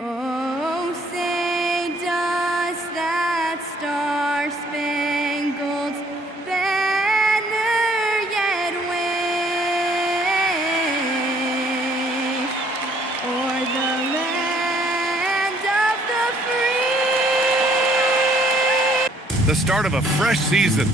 Oh, say does that star-spangled banner yet wave o'er the land of the free? The start of a fresh season.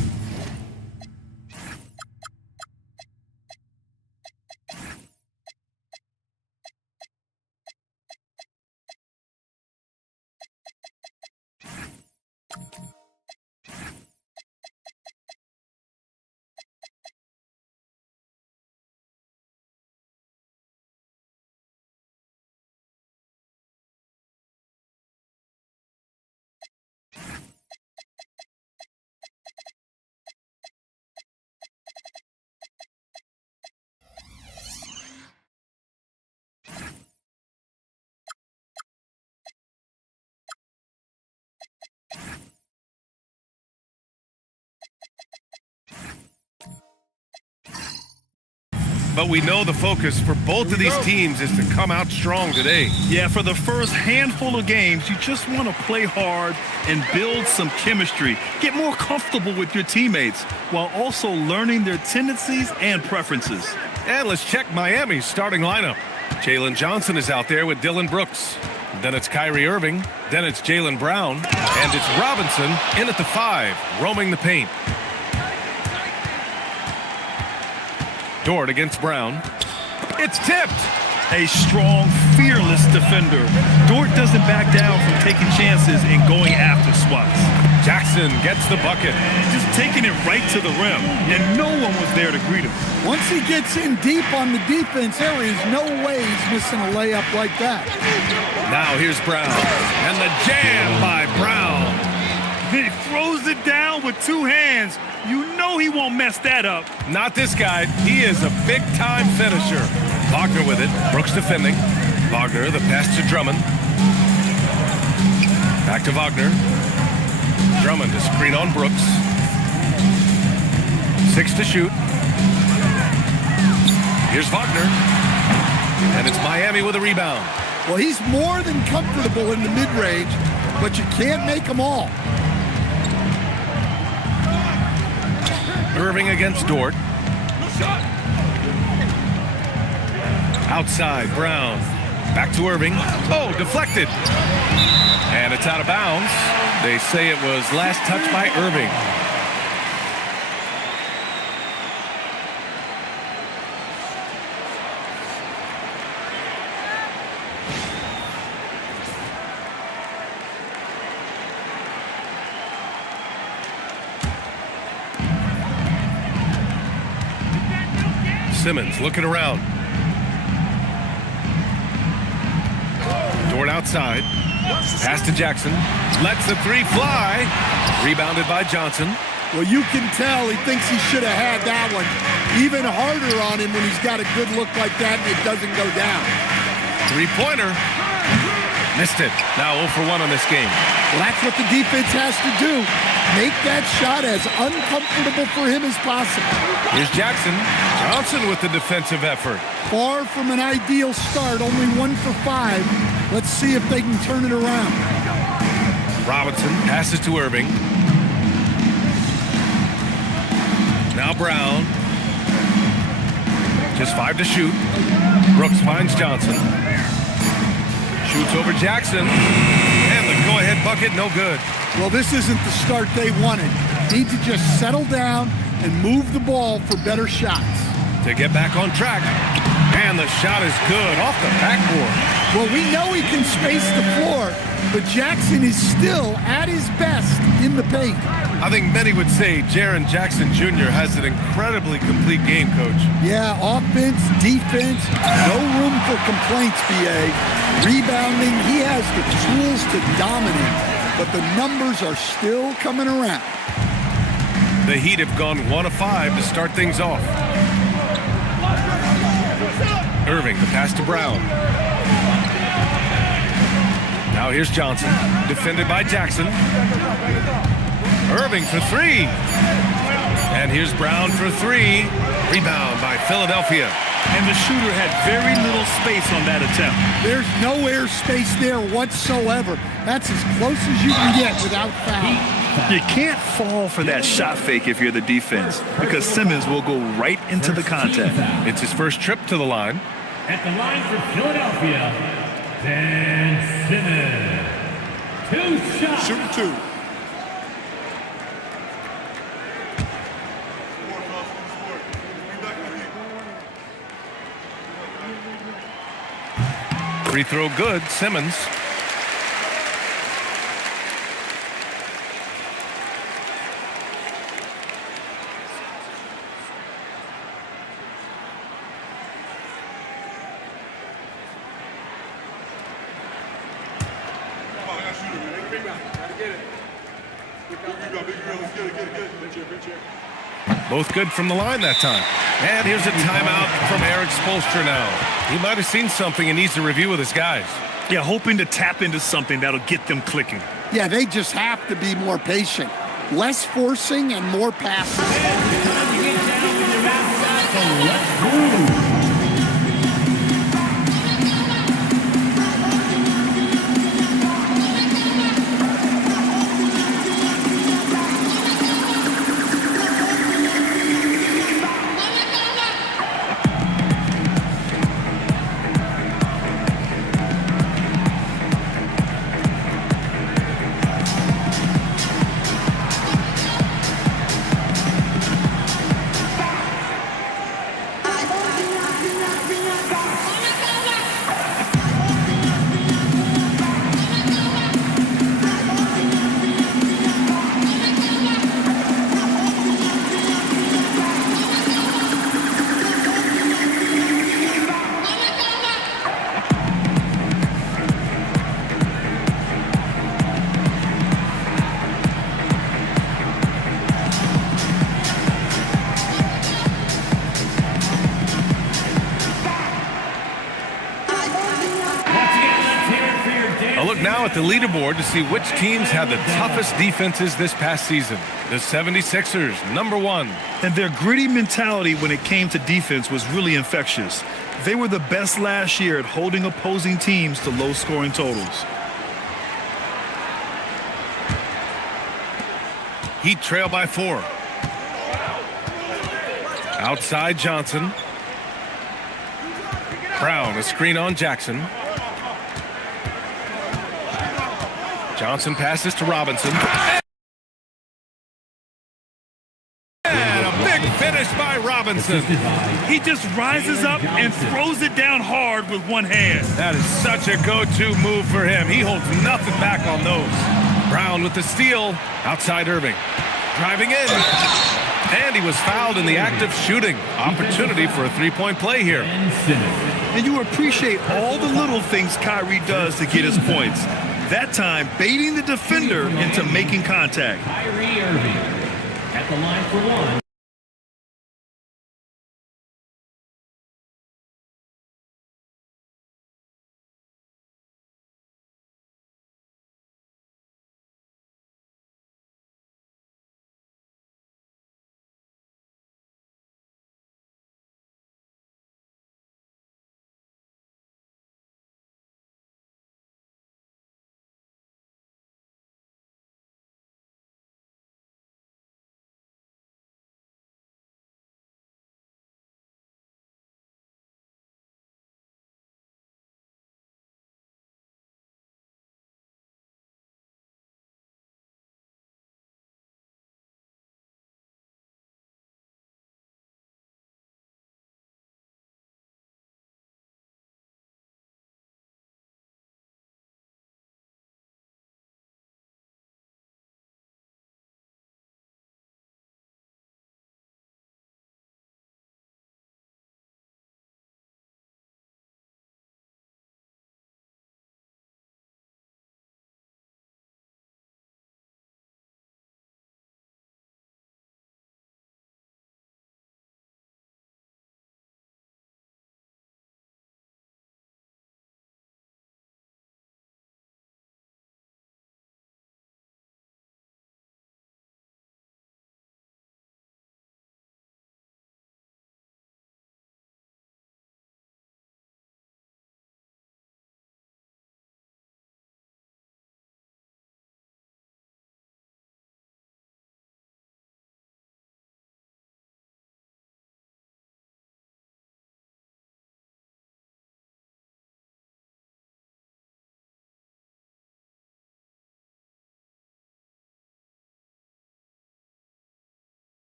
But we know the focus for both of these teams is to come out strong today. Yeah, for the first handful of games, you just want to play hard and build some chemistry. Get more comfortable with your teammates while also learning their tendencies and preferences. And let's check Miami's starting lineup. Jalen Johnson is out there with Dylan Brooks. Then it's Kyrie Irving. Then it's Jaylen Brown. And it's Robinson in at the 5, roaming the paint. Dort against Brown. It's tipped. A strong, fearless defender. Dort doesn't back down from taking chances and going after swats. Jackson gets the bucket. Just taking it right to the rim, and no one was there to greet him. Once he gets in deep on the defense, there is no way he's missing a layup like that. Now here's Brown, and the jam by Brown. He throws it down with two hands. You know he won't mess that up. Not this guy. He is a big-time finisher. Wagner with it. Brooks defending. Wagner, the pass to Drummond. Back to Wagner. Drummond to screen on Brooks. 6 to shoot. Here's Wagner. And it's Miami with a rebound. Well, he's more than comfortable in the mid-range, but you can't make them all. Irving against Dort. Outside, Brown. Back to Irving. Oh, deflected. And it's out of bounds. They say it was last touched by Irving. Simmons looking around. Dort outside. Pass to Jackson. Lets the 3 fly. Rebounded by Johnson. Well, you can tell he thinks he should have had that one. Even harder on him when he's got a good look like that and it doesn't go down. 3-pointer. Missed it. Now 0 for 1 on this game. Well, that's what the defense has to do. Make that shot as uncomfortable for him as possible. Here's Jackson. Johnson with the defensive effort. Far from an ideal start, only 1 for 5. Let's see if they can turn it around. Robinson passes to Irving. Now Brown. Just 5 to shoot. Brooks finds Johnson. Shoots over Jackson. And the go-ahead bucket, no good. Well, this isn't the start they wanted. Need to just settle down and move the ball for better shots. To get back on track. And the shot is good off the backboard. Well, we know he can space the floor, but Jackson is still at his best in the paint. I think many would say Jaren Jackson Jr. has an incredibly complete game, Coach. Yeah, offense, defense, no room for complaints, B.A. Rebounding, he has the tools to dominate, but the numbers are still coming around. The Heat have gone 1 of 5 to start things off. Irving, the pass to Brown. Now here's Johnson, defended by Jackson. Irving for 3. And here's Brown for 3. Rebound by Philadelphia. And the shooter had very little space on that attempt. There's no air space there whatsoever. That's as close as you can get without foul. You can't fall for that shot fake if you're the defense because Simmons will go right into the contact. It's his first trip to the line. At the line for Philadelphia, Dan Simmons. 2 shots. Shooting 2. Free throw good, Simmons. Both good from the line that time. And here's a timeout from Eric Spoelstra now. He might have seen something and needs to review with his guys. Yeah, hoping to tap into something that'll get them clicking. Yeah, they just have to be more patient. Less forcing and more passing. Look now at the leaderboard to see which teams had the toughest defenses this past season. The 76ers, #1. And their gritty mentality when it came to defense was really infectious. They were the best last year at holding opposing teams to low-scoring totals. Heat trail by 4. Outside Johnson. Brown, a screen on Jackson. Johnson passes to Robinson. And a big finish by Robinson. He just rises up and throws it down hard with one hand. That is such a go-to move for him. He holds nothing back on those. Brown with the steal. Outside Irving. Driving in. And he was fouled in the act of shooting. Opportunity for a three-point play here. And you appreciate all the little things Kyrie does to get his points. That time, baiting the defender into making contact. Kyrie Irving at the line for 1.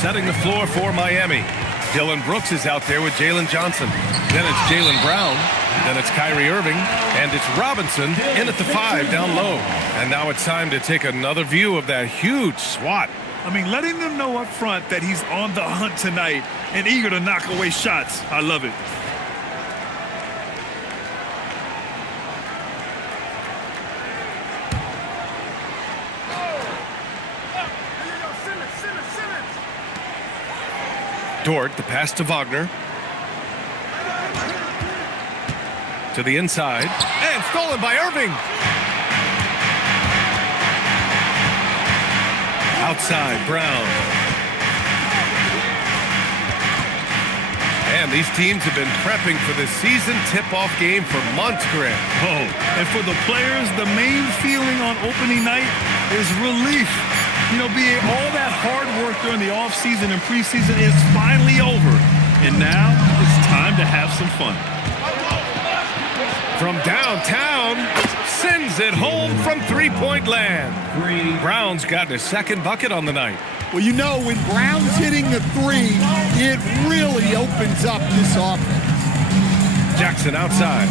setting the floor for Miami. Dillon Brooks is out there with Jalen Johnson. Then it's Jalen Brown. Then it's Kyrie Irving. And it's Robinson in at the 5 down low. And now it's time to take another view of that huge swat. I mean, letting them know up front that he's on the hunt tonight and eager to knock away shots. I love it. Dort, the pass to Wagner. To the inside. And stolen by Irving. Outside, Brown. And these teams have been prepping for this season tip-off game for months, Grant. Oh, and for the players, the main feeling on opening night is relief. You know, all that hard work during the offseason and preseason is finally over. And now it's time to have some fun. From downtown, sends it home from three-point land. Brown's gotten his second bucket on the night. Well, you know, when Brown's hitting the 3, it really opens up this offense. Jackson outside.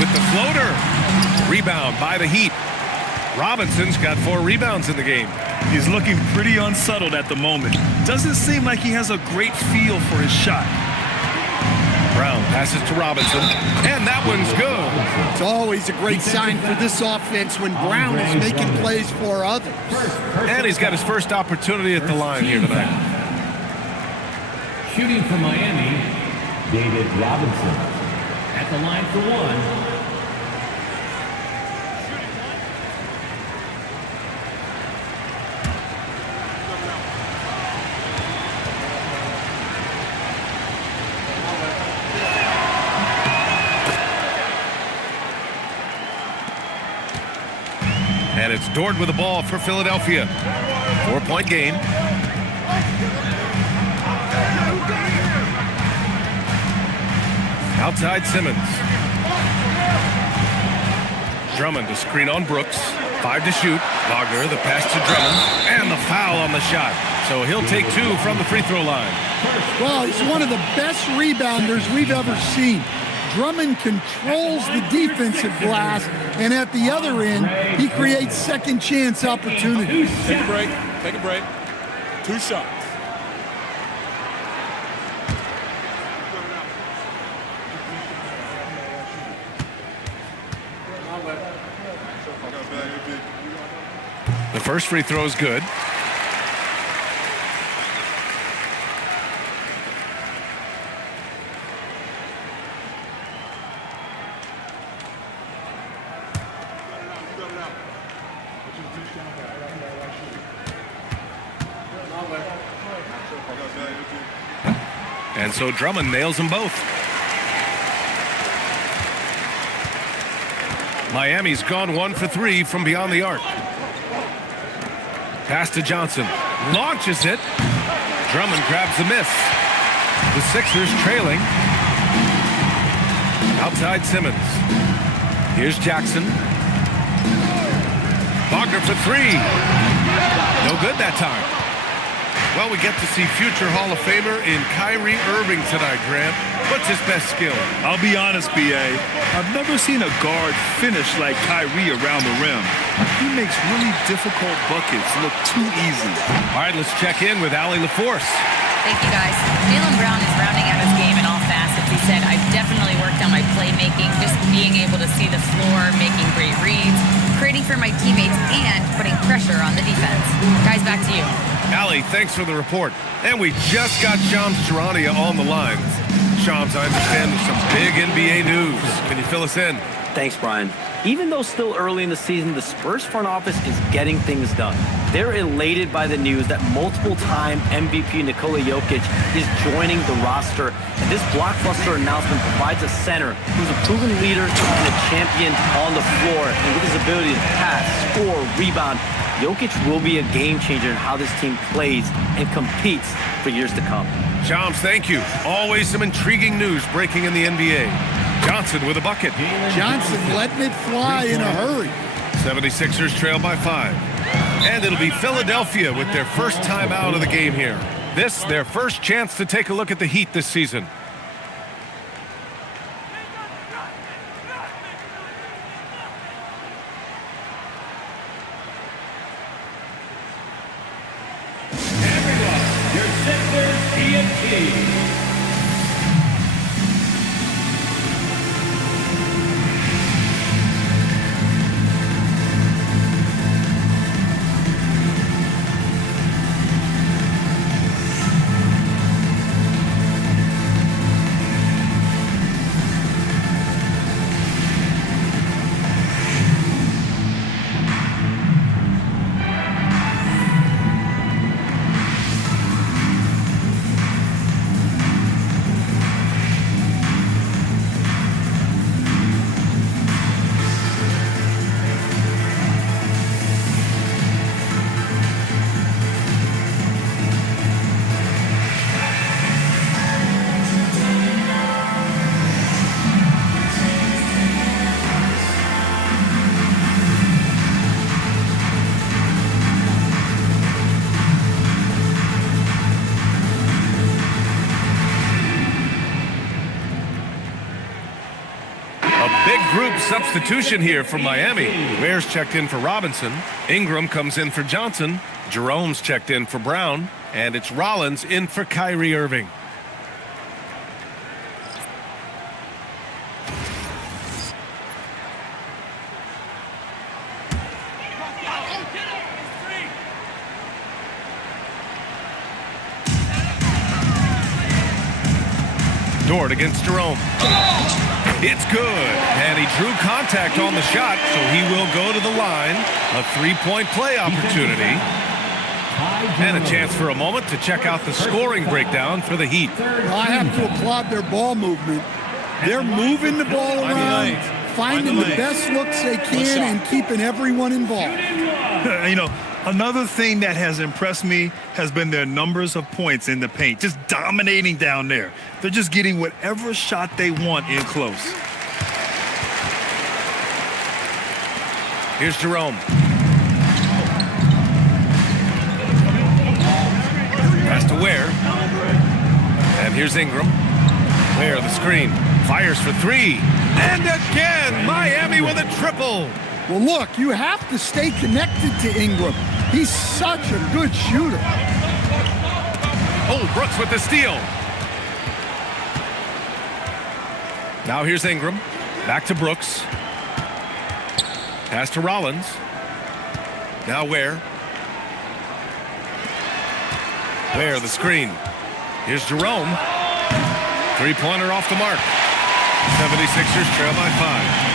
With the floater. Rebound by the Heat. Robinson's got 4 rebounds in the game. He's looking pretty unsettled at the moment. Doesn't seem like he has a great feel for his shot. Brown passes to Robinson, and that one's good. It's always a great sign for this offense when Brown is making plays for others. And he's got his first opportunity at the line here tonight. Shooting for Miami, David Robinson. At the line for 1. And it's Dort with the ball for Philadelphia. 4-point game. Outside Simmons. Drummond to screen on Brooks. 5 to shoot. Wagner, the pass to Drummond. And the foul on the shot. So he'll take 2 from the free throw line. Well, he's one of the best rebounders we've ever seen. Drummond controls the defensive glass, and at the other end, he creates second chance opportunities. Take a break. Take a break. 2 shots. The first free throw is good. And so Drummond nails them both. Miami's gone 1 for 3 from beyond the arc. Pass to Johnson. Launches it. Drummond grabs the miss. The Sixers trailing. Outside Simmons. Here's Jackson. Wagner for 3. No good that time. Well, we get to see future Hall of Famer in Kyrie Irving tonight, Grant. What's his best skill? I'll be honest, B.A. I've never seen a guard finish like Kyrie around the rim. He makes really difficult buckets look too easy. All right, let's check in with Allie LaForce. Thank you, guys. Jalen Brown is rounding out his game in all facets. He said, I've definitely worked on my playmaking, just being able to see the floor, making great reads, creating for my teammates, and putting pressure on the defense. Guys, back to you. Allie, thanks for the report. And we just got Shams Charania on the line. Shams, I understand there's some big NBA news. Can you fill us in? Thanks, Brian. Even though still early in the season, the Spurs front office is getting things done. They're elated by the news that multiple-time MVP Nikola Jokic is joining the roster. And this blockbuster announcement provides a center who's a proven leader and a champion on the floor. And with his ability to pass, score, rebound, Jokic will be a game changer in how this team plays and competes for years to come. Shams, thank you. Always some intriguing news breaking in the NBA. Johnson with a bucket. Johnson letting it fly in a hurry. 76ers trail by 5. And it'll be Philadelphia with their first time out of the game here. This, their first chance to take a look at the Heat this season. Everyone, your Sixers TNT. Big group substitution here for Miami. Ware's checked in for Robinson. Ingram comes in for Johnson. Jerome's checked in for Brown. And it's Rollins in for Kyrie Irving. Dort against Jerome. It's good, and he drew contact on the shot, so he will go to the line. A three-point play opportunity. And a chance for a moment to check out the scoring breakdown for the Heat. I have to applaud their ball movement. They're moving the ball around, finding the best looks they can, and keeping everyone involved. You know, another thing that has impressed me has been their numbers of points in the paint, just dominating down there. They're just getting whatever shot they want in close. Here's Jerome. Pass to Ware. And here's Ingram. Ware, the screen. Fires for three. And again, Miami with a triple. Well, look, you have to stay connected to Ingram. He's such a good shooter. Oh, Brooks with the steal. Now here's Ingram. Back to Brooks. Pass to Rollins. Now Ware. Ware, the screen. Here's Jerome. Three-pointer off the mark. 76ers trail by 5.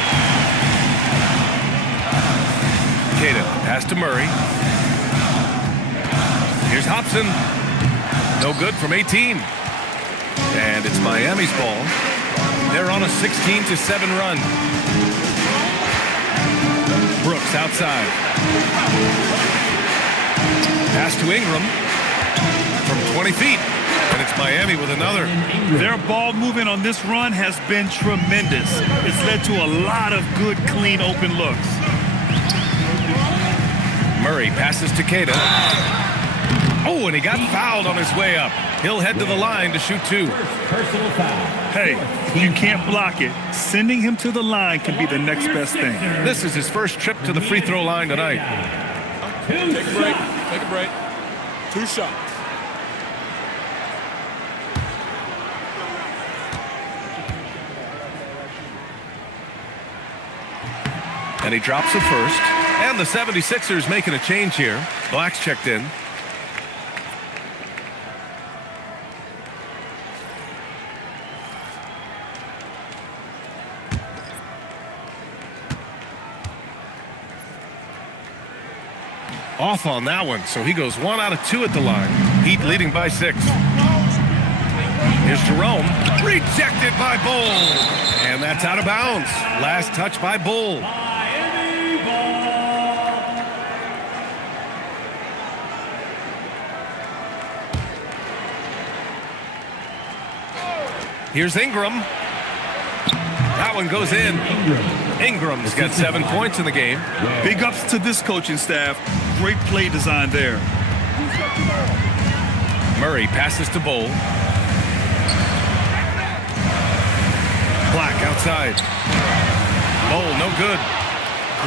Queta, pass to Murray. Here's Hobson. No good from 18. And it's Miami's ball. They're on a 16-7 run. Brooks outside. Pass to Ingram from 20 feet. And it's Miami with another. Their ball movement on this run has been tremendous. It's led to a lot of good, clean, open looks. Murray passes to Queta. Oh, and he got fouled on his way up. He'll head to the line to shoot two. Personal foul. Hey, you can't block it. Sending him to the line can be the next best thing. This is his first trip to the free throw line tonight. Take a break. Take a break. 2 shots. And he drops the first. And the 76ers making a change here. Black's checked in. Off on that one, so he goes 1 out of 2 at the line. Heat leading by 6. Here's Jerome. Rejected by Bull. And that's out of bounds. Last touch by Bull. Here's Ingram. That one goes in. Ingram's got 7 points in the game. Big ups to this coaching staff. Great play design there. Murray passes to Bowl. Black outside. Bowl, no good.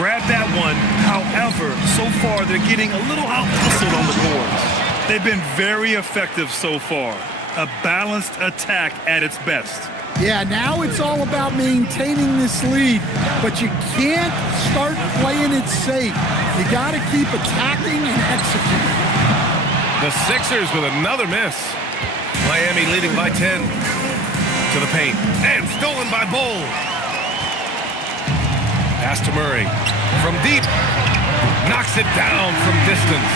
Grab that one. However, so far they're getting a little out-hustled on the boards. They've been very effective so far. A balanced attack at its best. Yeah, now it's all about maintaining this lead, but you can't start playing it safe. You got to keep attacking and executing. The Sixers with another miss. Miami leading by 10. To the paint. And stolen by Bowl. Pass to Murray. From deep. Knocks it down from distance.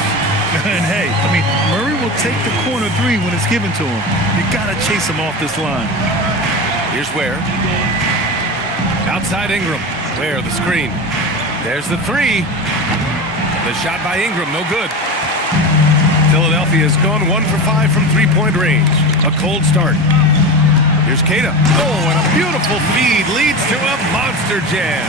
And hey, I mean, Murray will take the corner three when it's given to him. You got to chase him off this line. Here's Ware. Outside Ingram. Ware, the screen. There's the three. The shot by Ingram, no good. Philadelphia has gone 1 for 5 from three-point range. A cold start. Here's Keita. Oh, and a beautiful feed leads to a monster jam.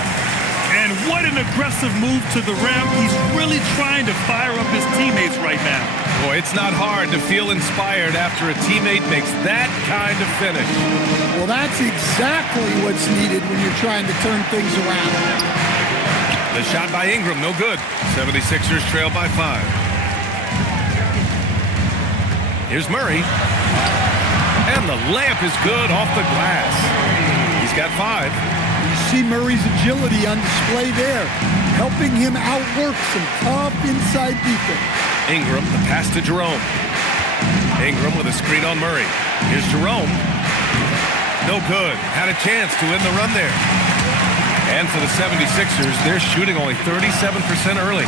And what an aggressive move to the rim. He's really trying to fire up his teammates right now. Boy, it's not hard to feel inspired after a teammate makes that kind of finish. Well, that's exactly what's needed when you're trying to turn things around. The shot by Ingram, no good. 76ers trail by 5. Here's Murray. And the layup is good off the glass. He's got 5. You see Murray's agility on display there, helping him outwork some tough inside defense. Ingram, the pass to Jerome. Ingram with a screen on Murray. Here's Jerome. No good. Had a chance to end the run there. And for the 76ers, they're shooting only 37% early.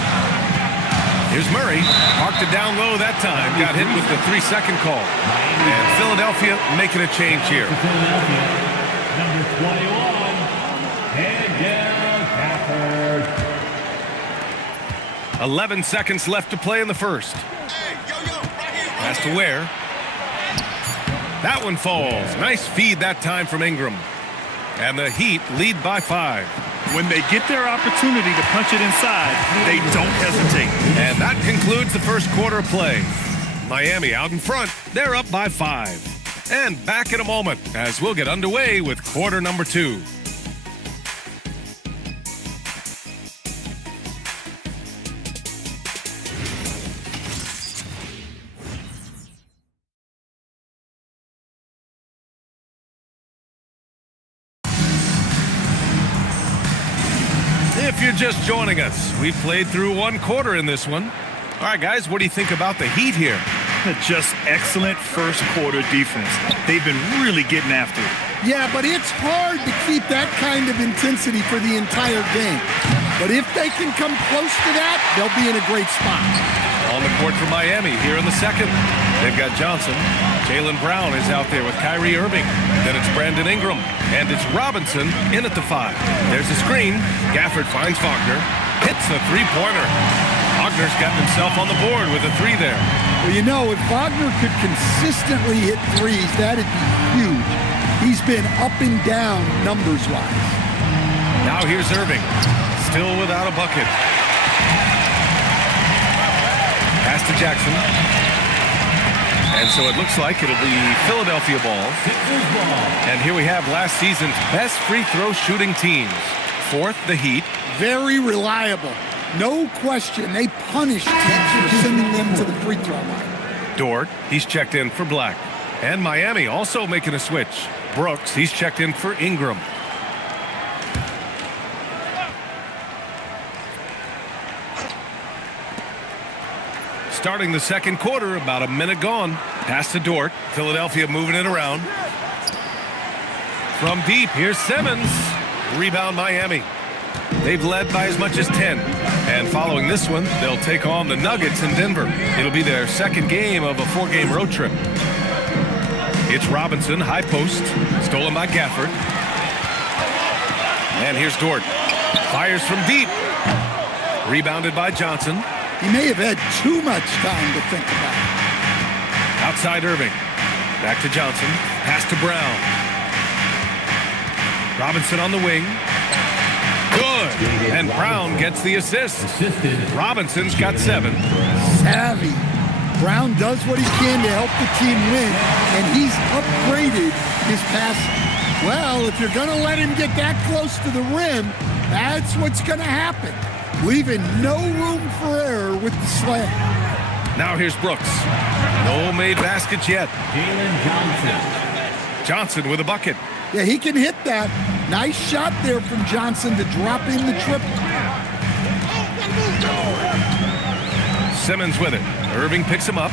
Here's Murray. Parked it down low that time. Got hit with the 3-second call. And Philadelphia making a change here. Philadelphia, number 21, and Gafford. 11 seconds left to play in the first. Pass to Ware. That one falls. Nice feed that time from Ingram. And the Heat lead by 5. When they get their opportunity to punch it inside, they don't hesitate. And that concludes the first quarter of play. Miami out in front. They're up by 5. And back in a moment as we'll get underway with quarter number 2. If you're just joining us, we've played through one quarter in this one. All right, guys, what do you think about the Heat here? Just excellent first quarter defense. They've been really getting after it. Yeah, but it's hard to keep that kind of intensity for the entire game. But if they can come close to that, they'll be in a great spot. On the court for Miami here in the second. They've got Johnson. Jaylen Brown is out there with Kyrie Irving. Then it's Brandon Ingram. And it's Robinson in at the 5. There's a screen. Gafford finds Wagner. Hits a three-pointer. Wagner's got himself on the board with a 3 there. Well, you know, if Wagner could consistently hit threes, that'd be huge. He's been up and down numbers-wise. Now here's Irving. Still without a bucket. Pass to Jackson. And so it looks like it'll be Philadelphia ball. And here we have last season's best free throw shooting teams. 4th, the Heat. Very reliable. No question, they punish teams for sending them to the free throw line. Dort, he's checked in for Black. And Miami also making a switch. Brooks, he's checked in for Ingram. Starting the second quarter, about a minute gone. Pass to Dort. Philadelphia moving it around. From deep, here's Simmons. Rebound Miami. They've led by as much as 10. And following this one, they'll take on the Nuggets in Denver. It'll be their second game of a 4-game road trip. It's Robinson, high post, stolen by Gafford. And here's Dort. Fires from deep. Rebounded by Johnson. He may have had too much time to think about it. Outside Irving. Back to Johnson. Pass to Brown. Robinson on the wing. Good. And Brown gets the assist. Robinson's got 7. Savvy. Brown does what he can to help the team win, and he's upgraded his passing. Well, if you're going to let him get that close to the rim, that's what's going to happen, leaving no room for error with the slam. Now here's Brooks. No made baskets yet. Jalen Johnson. Johnson with a bucket. Yeah, he can hit that. Nice shot there from Johnson to drop in the triple. Simmons with it. Irving picks him up.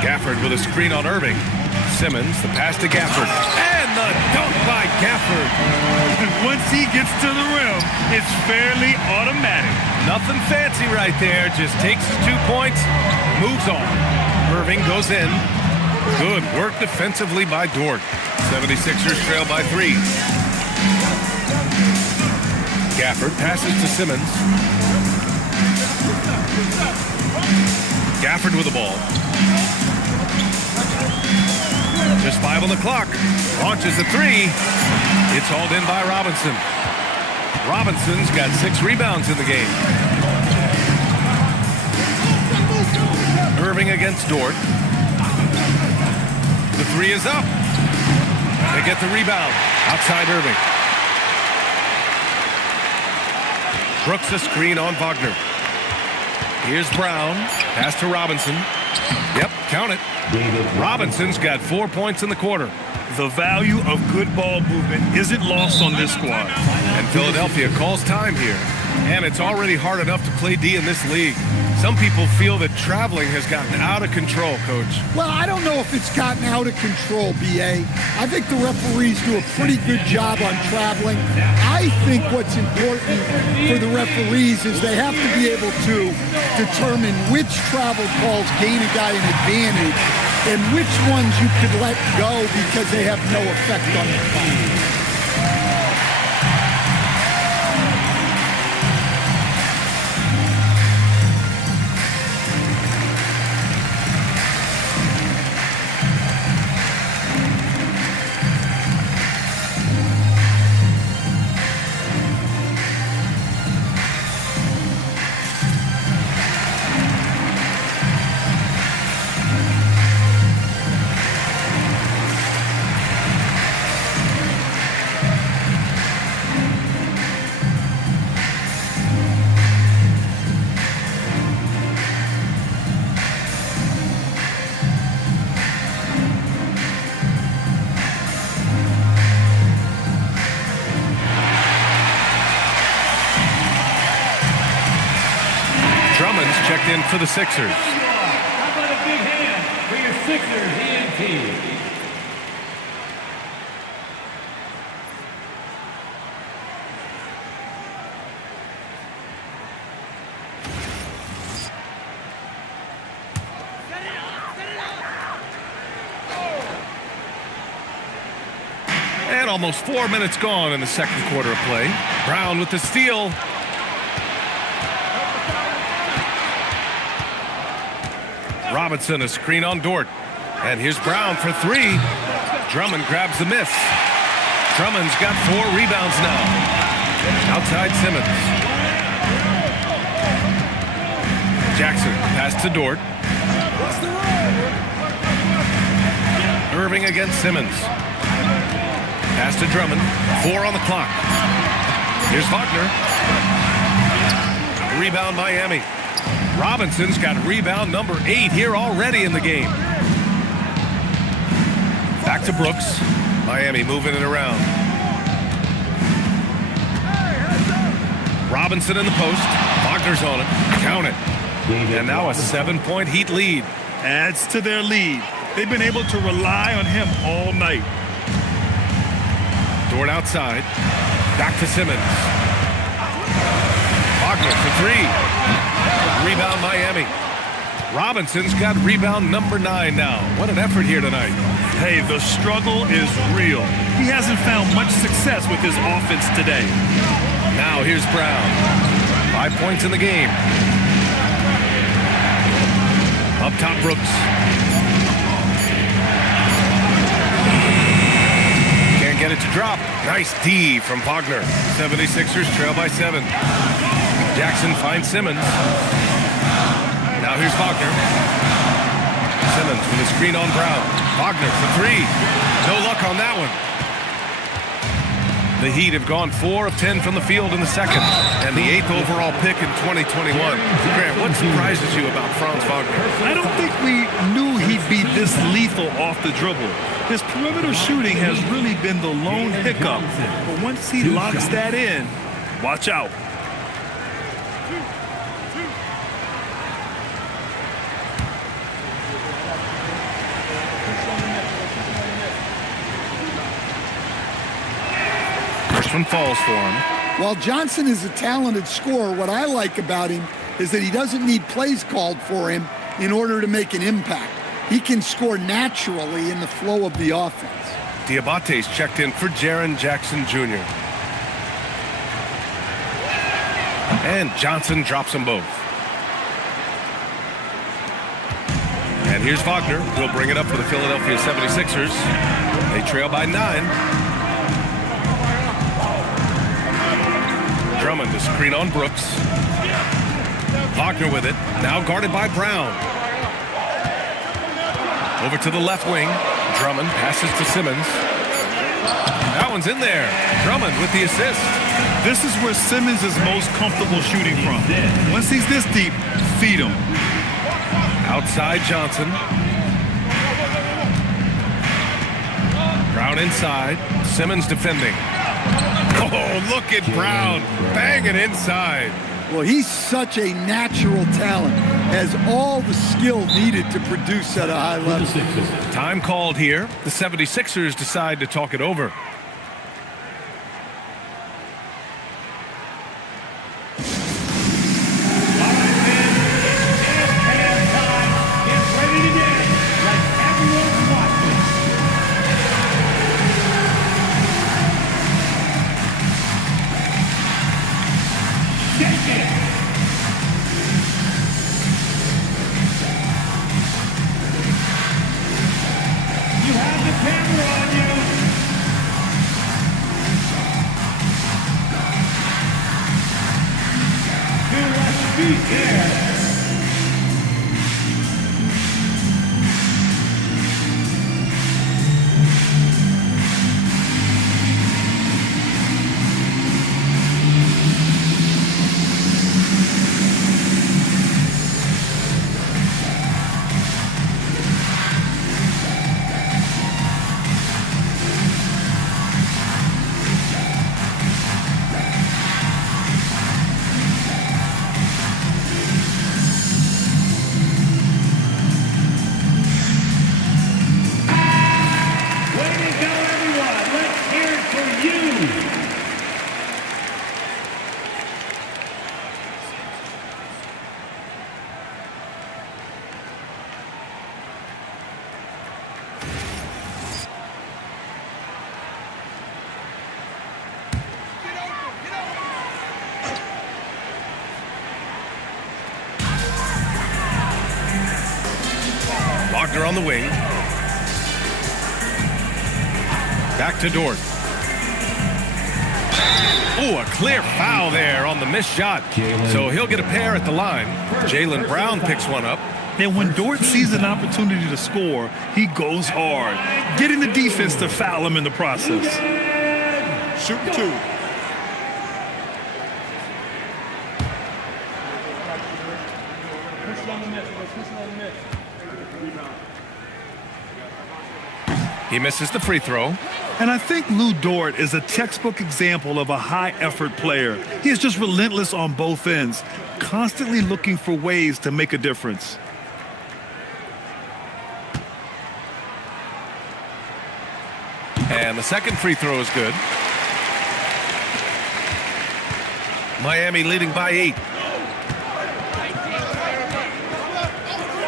Gafford with a screen on Irving. Simmons, the pass to Gafford. And the dunk by Gafford. Once he gets to the rim, it's fairly automatic. Nothing fancy right there. Just takes his 2 points, moves on. Irving goes in. Good work defensively by Dort. 76ers trail by 3. Gafford passes to Simmons. Gafford with the ball. Just 5 on the clock. Launches a 3. It's hauled in by Robinson. Robinson's got 6 rebounds in the game. Irving against Dort. The 3 is up. They get the rebound. Outside Irving. Brooks a screen on Wagner. Here's Brown. Pass to Robinson. Yep, count it. Robinson's got 4 points in the quarter. The value of good ball movement isn't lost on this squad. And Philadelphia calls time here. And it's already hard enough to play D in this league. Some people feel that traveling has gotten out of control, Coach. Well, I don't know if it's gotten out of control, B.A. I think the referees do a pretty good job on traveling. I think what's important for the referees is they have to be able to determine which travel calls gain a guy an advantage and which ones you could let go because they have no effect on the game. Drummond's checked in for the Sixers. How about a big hand for your Sixers ENT? And almost 4 minutes gone in the second quarter of play. Brown with the steal. Robinson a screen on Dort. And here's Brown for 3. Drummond grabs the miss. Drummond's got 4 rebounds now. Outside Simmons. Jackson pass to Dort. Irving against Simmons. Pass to Drummond. 4 on the clock. Here's Wagner. Rebound Miami. Robinson's got rebound number 8 here already in the game. Back to Brooks. Miami moving it around. Robinson in the post. Wagner's on it. Count it. And now a 7-point Heat lead. Adds to their lead. They've been able to rely on him all night. Dort outside. Back to Simmons. Wagner for 3. Rebound Miami. Robinson's got rebound number 9 now. What an effort here tonight. Hey, the struggle is real. He hasn't found much success with his offense today. Now here's Brown. 5 points in the game. Up top, Brooks. Can't get it to drop. Nice D from Wagner. 76ers trail by 7. Jackson finds Simmons. Now here's Wagner. Simmons with a screen on Brown. Wagner for 3. No luck on that one. The Heat have gone 4 of 10 from the field in the second, and the 8th overall pick in 2021. Grant, what surprises you about Franz Wagner? I don't think we knew he'd be this lethal off the dribble. His perimeter shooting has really been the lone hiccup, but once he locks that in, watch out. First one falls for him. While Johnson is a talented scorer, what I like about him is that he doesn't need plays called for him in order to make an impact. He can score naturally in the flow of the offense. Diabate's checked in for Jaren Jackson Jr. And Johnson drops them both. And here's Wagner. He'll bring it up for the Philadelphia 76ers. They trail by 9. Drummond to screen on Brooks. Wagner with it. Now guarded by Brown. Over to the left wing. Drummond passes to Simmons. That one's in there. Drummond with the assist. This is where Simmons is most comfortable shooting from. Once he's this deep, feed him. Outside Johnson. Brown inside. Simmons defending. Oh, look at Brown banging inside. Well, he's such a natural talent, has all the skill needed to produce at a high level. Time called here. The 76ers decide to talk it over. Wagner on the wing. Back to Dort. Oh, a clear foul there on the missed shot. So he'll get a pair at the line. Jaylen Brown picks one up. And when Dort sees an opportunity to score, he goes hard, getting the defense to foul him in the process. Shoot 2. He misses the free throw. And I think Lou Dort is a textbook example of a high-effort player. He is just relentless on both ends, constantly looking for ways to make a difference. And the second free throw is good. Miami leading by 8.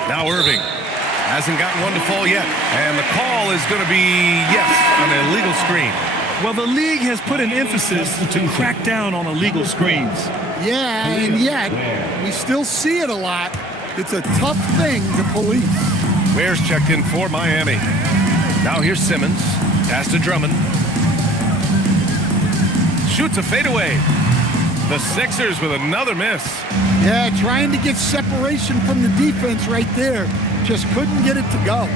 Now Irving. Hasn't gotten one to fall yet. And the call is going to be, yes, an illegal screen. Well, the league has put an emphasis to crack down on illegal screens. Yeah, and yet we still see it a lot. It's a tough thing to police. Ware's checked in for Miami. Now here's Simmons. Pass to Drummond. shoots a fadeaway. The Sixers with another miss. Yeah, trying to get separation from the defense right there. Just couldn't get it to go.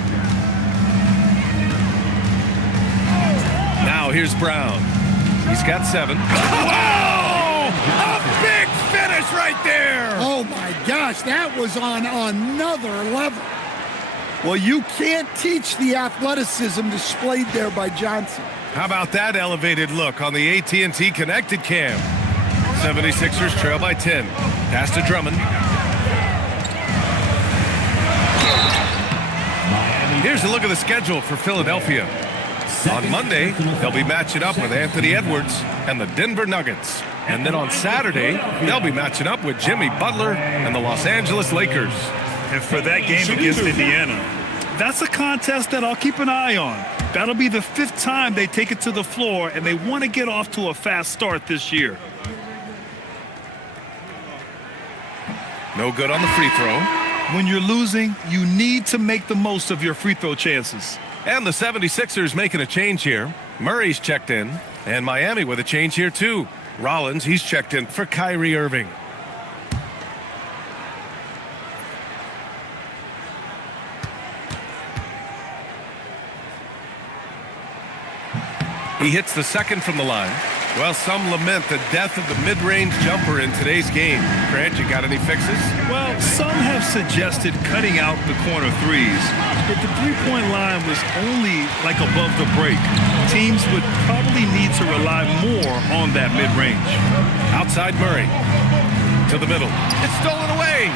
Now here's Brown. He's got 7. Oh! A big finish right there! Oh my gosh, that was on another level. Well, you can't teach the athleticism displayed there by Johnson. How about that elevated look on the AT&T connected cam? 76ers trail by 10. Pass to Drummond. Here's a look at the schedule for Philadelphia. On Monday, they'll be matching up with Anthony Edwards and the Denver Nuggets. And then on Saturday, they'll be matching up with Jimmy Butler and the Los Angeles Lakers. And for that game against Indiana, that's a contest that I'll keep an eye on. That'll be the 5th time they take it to the floor, and they want to get off to a fast start this year. No good on the free throw. When you're losing, you need to make the most of your free throw chances. And the 76ers making a change here. Murray's checked in, and Miami with a change here too. Rollins, he's checked in for Kyrie Irving. He hits the second from the line. Well, some lament the death of the mid-range jumper in today's game. Grant, you got any fixes? Well, some have suggested cutting out the corner threes. If the three-point line was only like above the break, teams would probably need to rely more on that mid-range. Outside Murray. To the middle. It's stolen away.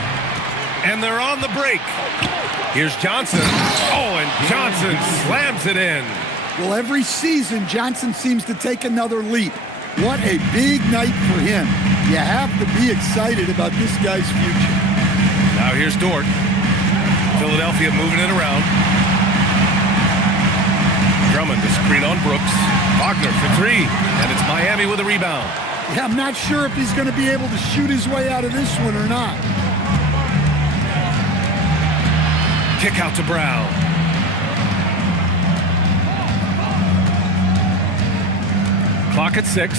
And they're on the break. Here's Johnson. Oh, and Johnson slams it in. Well, every season, Johnson seems to take another leap. What a big night for him. You have to be excited about this guy's future. Now here's Dort. Philadelphia moving it around. Drummond to screen on Brooks. Wagner for 3. And it's Miami with a rebound. Yeah, I'm not sure if he's going to be able to shoot his way out of this one or not. Kick out to Brown. Clock at 6.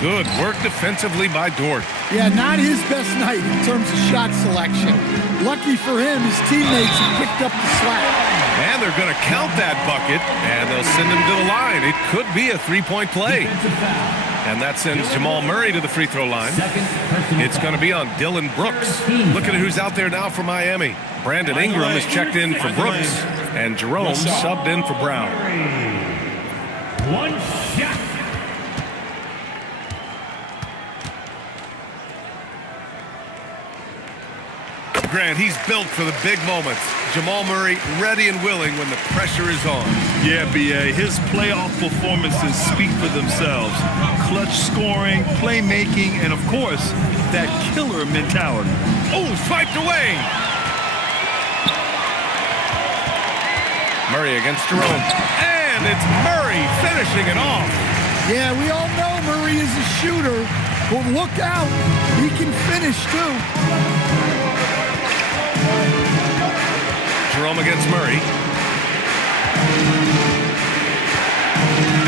Good work defensively by Dort. Yeah, not his best night in terms of shot selection. Lucky for him, his teammates have picked up the slack. And they're going to count that bucket, and they'll send him to the line. It could be a three-point play. And that sends Jamal Murray to the free throw line. It's going to be on Dillon Brooks. Look at who's out there now for Miami. Brandon Ingram is checked in for Brooks, and Jerome subbed in for Brown. One shot. Grant, he's built for the big moments. Jamal Murray ready and willing when the pressure is on. Yeah, B.A., his playoff performances speak for themselves. Clutch scoring, playmaking, and, of course, that killer mentality. Oh, swiped away. Murray against Jerome. And it's Murray finishing it off. Yeah, we all know Murray is a shooter, but look out. He can finish, too. Jerome against Murray.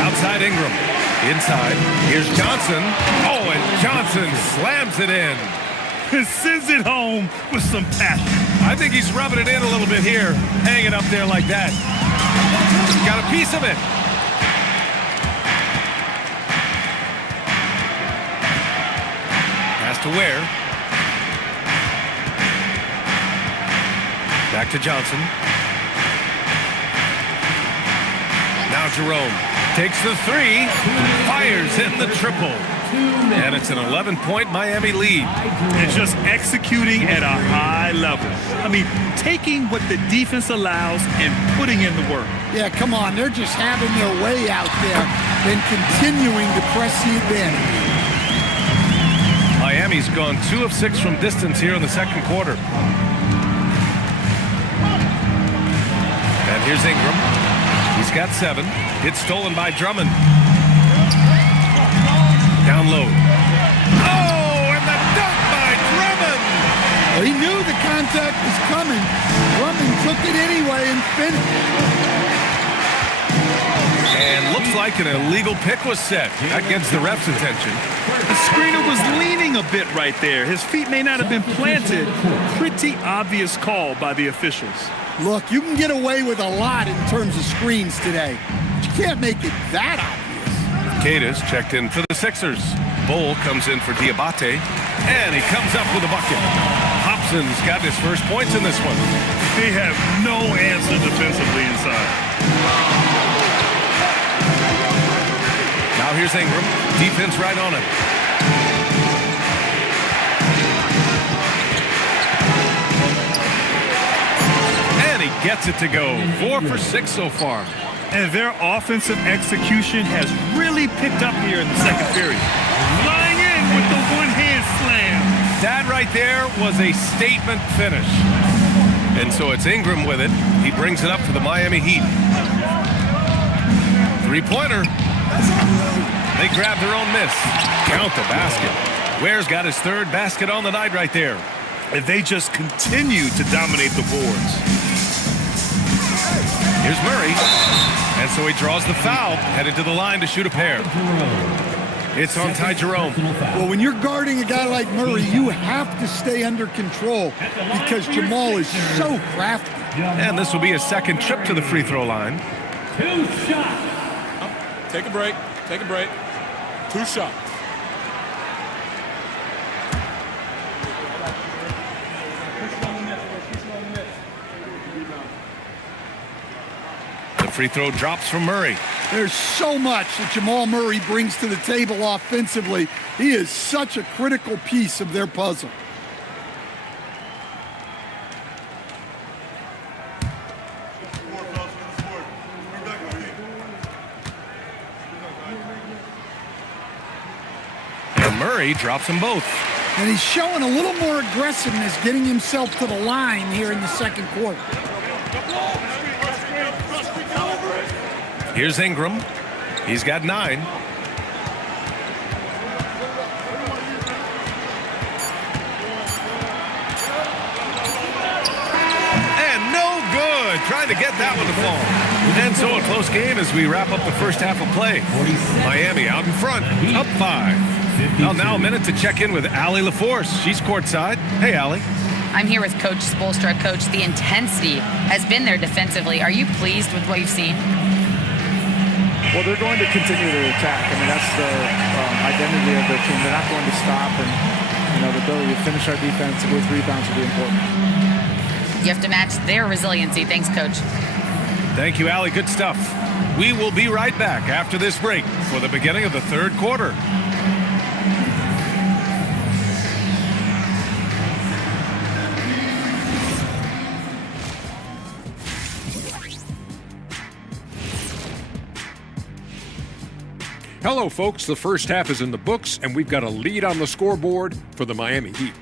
Outside Ingram. Inside. Here's Johnson. Oh, and Johnson slams it in. Sends it home with some passion. I think he's rubbing it in a little bit here. Hanging up there like that. Got a piece of it. Pass to Ware. Back to Johnson. Now Jerome takes the 3, fires in the triple. And it's an 11-point Miami lead. And just executing at a high level. I mean, taking what the defense allows and putting in the work. Yeah, come on. They're just having their way out there and continuing to press the advantage. Miami's gone 2 of 6 from distance here in the second quarter. And here's Ingram. He's got 7. It's stolen by Drummond. Down low. Oh, and the dunk by Drummond! Well, he knew the contact was coming. Drummond took it anyway and finished. And looks like an illegal pick was set. That gets the ref's attention. The screener was leaning a bit right there. His feet may not have been planted. Pretty obvious call by the officials. Look, you can get away with a lot in terms of screens today. But you can't make it that obvious. Cadiz checked in for the Sixers. Bull comes in for Diabate, and he comes up with a bucket. Hobson's got his first points in this one. They have no answer defensively inside. Now here's Ingram. Defense right on him. And he gets it to go. 4 for 6 so far. And their offensive execution has really picked up here in the second period. Flying in with the one-hand slam. That right there was a statement finish. And so it's Ingram with it. He brings it up for the Miami Heat. Three-pointer. They grab their own miss. Count the basket. Ware's got his third basket on the night right there. And they just continue to dominate the boards. Here's Murray. And so he draws the foul, headed to the line to shoot a pair. It's on Ty Jerome. Well, when you're guarding a guy like Murray, you have to stay under control because Jamal is so crafty. And this will be his second trip to the free throw line. 2 shots. Take a break. Take a break. 2 shots. The free throw drops from Murray. There's so much that Jamal Murray brings to the table offensively. He is such a critical piece of their puzzle. And Murray drops them both. And he's showing a little more aggressiveness getting himself to the line here in the second quarter. Here's Ingram. He's got 9. And no good. Trying to get that one to fall. And so a close game as we wrap up the first half of play. Miami out in front, up 5. Well, now a minute to check in with Allie LaForce. She's courtside. Hey, Allie. I'm here with Coach Spoelstra. Coach, the intensity has been there defensively. Are you pleased with what you've seen? Well, they're going to continue to attack. I mean, that's the identity of their team. They're not going to stop, and the ability to finish our defense with rebounds will be important. You have to match their resiliency. Thanks, Coach. Thank you, Allie. Good stuff. We will be right back after this break for the beginning of the third quarter. Hello, folks. The first half is in the books, and we've got a lead on the scoreboard for the Miami Heat.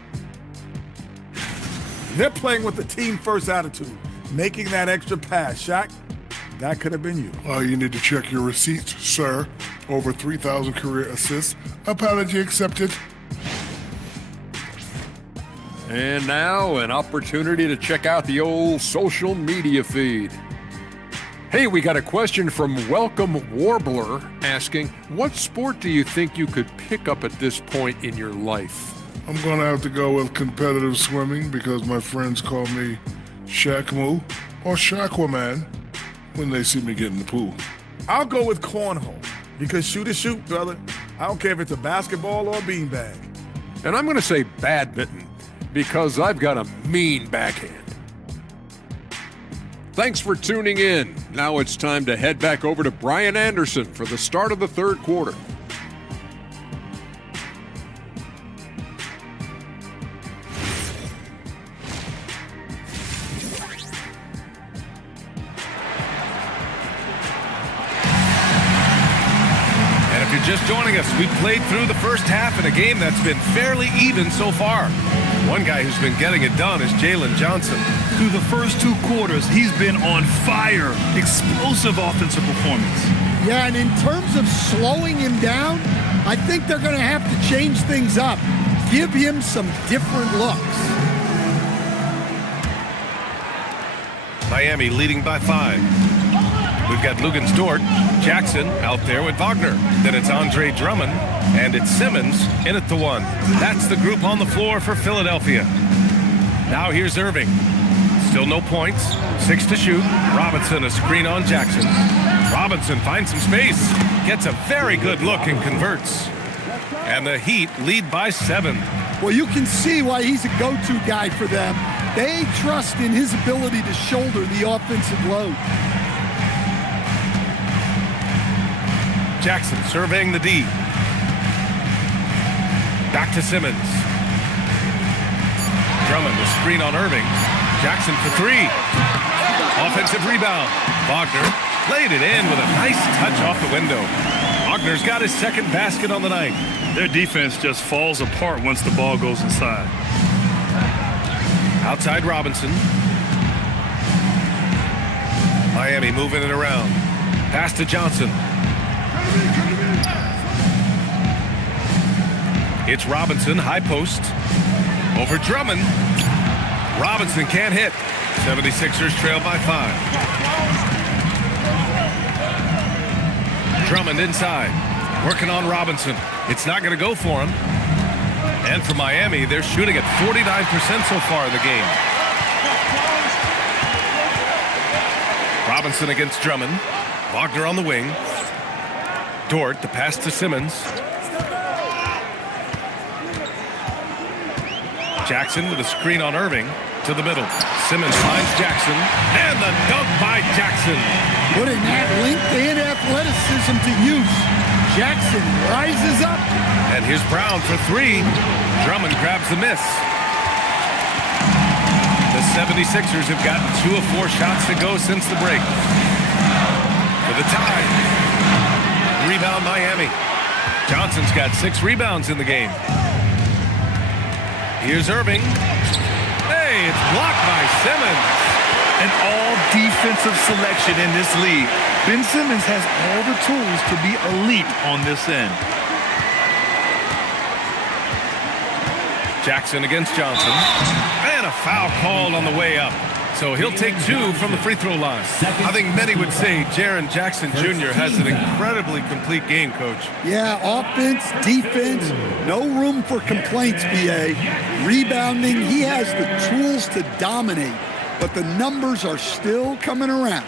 They're playing with the team-first attitude, making that extra pass. Shaq, that could have been you. You need to check your receipts, sir. Over 3,000 career assists. Apology accepted. And now, an opportunity to check out the old social media feed. Hey, we got a question from Welcome Warbler asking, what sport do you think you could pick up at this point in your life? I'm going to have to go with competitive swimming because my friends call me Shaq-Moo or Shaqwaman when they see me get in the pool. I'll go with cornhole because shoot is shoot, brother. I don't care if it's a basketball or a beanbag. And I'm going to say badminton because I've got a mean backhand. Thanks for tuning in. Now it's time to head back over to Brian Anderson for the start of the third quarter. And if you're just joining us, we played through the first half in a game that's been fairly even so far. One guy who's been getting it done is Jalen Johnson. Through the first 2 quarters, he's been on fire. Explosive offensive performance. Yeah, and in terms of slowing him down, I think they're going to have to change things up. Give him some different looks. Miami leading by 5. We've got Lugens Dort, Jackson out there with Wagner. Then it's Andre Drummond, and it's Simmons in at the 1. That's the group on the floor for Philadelphia. Now here's Irving. Still no points. 6 to shoot. Robinson, a screen on Jackson. Robinson finds some space. Gets a very good look and converts. And the Heat lead by 7. Well, you can see why he's a go-to guy for them. They trust in his ability to shoulder the offensive load. Jackson surveying the D. Back to Simmons. Drummond, the screen on Irving. Jackson for 3. Offensive rebound. Wagner laid it in with a nice touch off the window. Wagner's got his second basket on the night. Their defense just falls apart once the ball goes inside. Outside Robinson. Miami moving it around. Pass to Johnson. It's Robinson, high post. Over Drummond. Robinson can't hit. 76ers trail by 5. Drummond inside. Working on Robinson. It's not going to go for him. And for Miami, they're shooting at 49% so far in the game. Robinson against Drummond. Wagner on the wing. Dort, the pass to Simmons. Jackson with a screen on Irving to the middle. Simmons finds Jackson, and the dunk by Jackson. Putting that length and athleticism to use. Jackson rises up. And here's Brown for 3. Drummond grabs the miss. The 76ers have gotten 2 of 4 shots to go since the break. For the tie. Rebound Miami. Johnson's got 6 rebounds in the game. Here's Irving. Hey, it's blocked by Simmons. An all-defensive selection in this league. Ben Simmons has all the tools to be elite on this end. Jackson against Johnson. And a foul called on the way up. So he'll take 2 from the free throw line. I think many would say Jaren Jackson Jr. has an incredibly complete game, Coach. Yeah, offense, defense, no room for complaints, B.A. Rebounding, he has the tools to dominate, but the numbers are still coming around.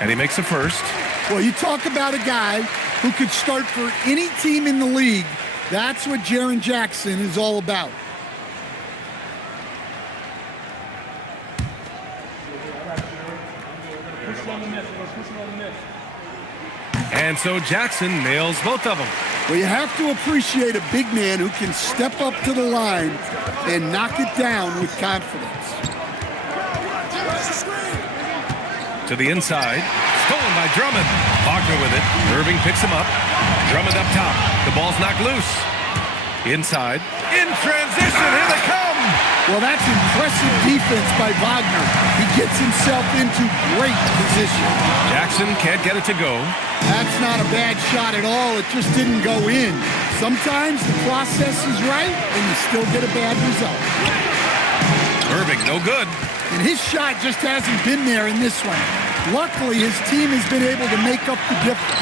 And he makes the first. Well, you talk about a guy who could start for any team in the league. That's what Jaren Jackson is all about. And so Jackson nails both of them. Well, you have to appreciate a big man who can step up to the line and knock it down with confidence. To the inside. Stolen by Drummond. Wagner with it. Irving picks him up. Drummond up top. The ball's knocked loose. Inside. In transition. Here they come. Well, that's impressive defense by Wagner. He gets himself into great position. Jackson can't get it to go. That's not a bad shot at all. It just didn't go in. Sometimes the process is right, and you still get a bad result. Irving, no good. And his shot just hasn't been there in this one. Luckily, his team has been able to make up the difference.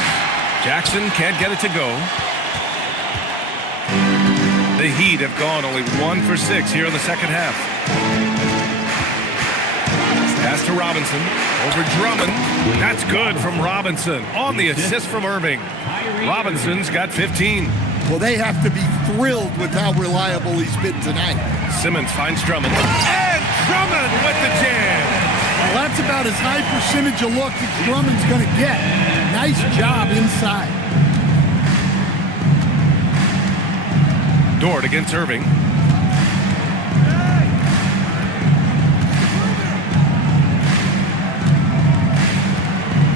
Jackson can't get it to go. The Heat have gone only 1 for 6 here in the second half. Pass to Robinson. Over Drummond. That's good from Robinson. On the assist from Irving. Robinson's got 15. Well, they have to be thrilled with how reliable he's been tonight. Simmons finds Drummond. And Drummond with the jam. Well, that's about as high percentage of look as Drummond's going to get. Nice job inside. Dort against Irving.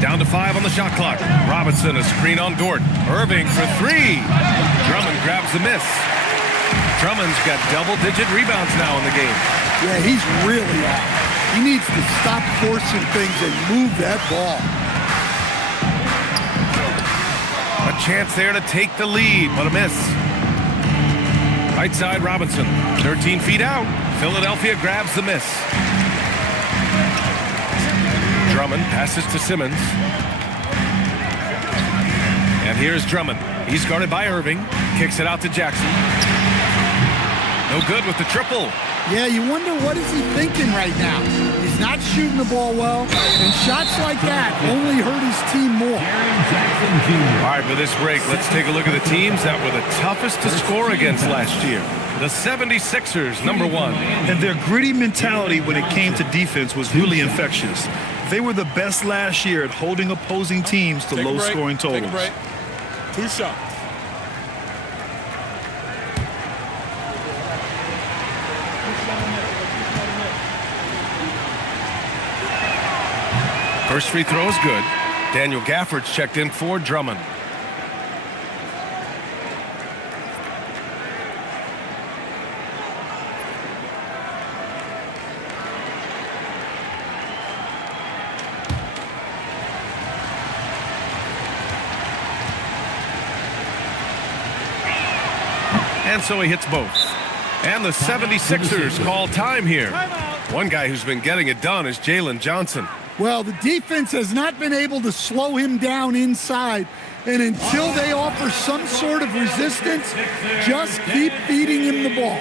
Down to 5 on the shot clock. Robinson, a screen on Dort. Irving for 3. Drummond grabs the miss. Drummond's got double-digit rebounds now in the game. Yeah, he's really out. He needs to stop forcing things and move that ball. A chance there to take the lead, but a miss. Right side, Robinson. 13 feet out. Philadelphia grabs the miss. Drummond passes to Simmons. And here's Drummond. He's guarded by Irving. Kicks it out to Jackson. No good with the triple. Yeah, you wonder what is he thinking right now. He's not shooting the ball well, and shots like that only hurt his team more. All right, for this break, let's take a look at the teams that were the toughest to score against last year. The 76ers, number 1. And their gritty mentality when it came to defense was really infectious. They were the best last year at holding opposing teams to low-scoring totals. Take a break. 2 shots. First free throw is good. Daniel Gafford's checked in for Drummond. And so he hits both. And the 76ers call time here. One guy who's been getting it done is Jalen Johnson. Well, the defense has not been able to slow him down inside. And until they offer some sort of resistance, just keep feeding him the ball.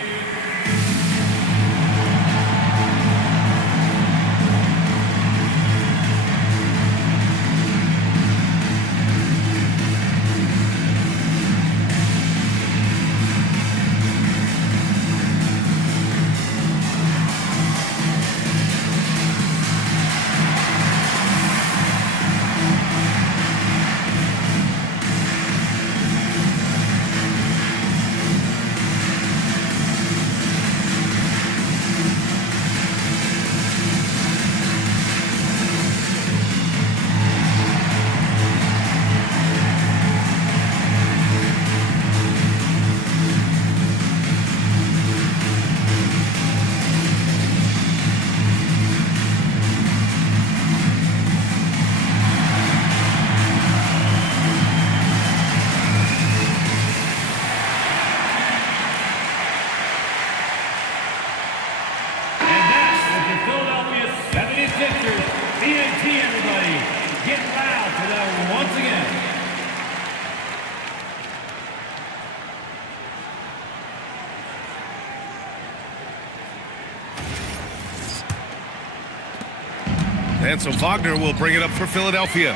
And so Wagner will bring it up for Philadelphia.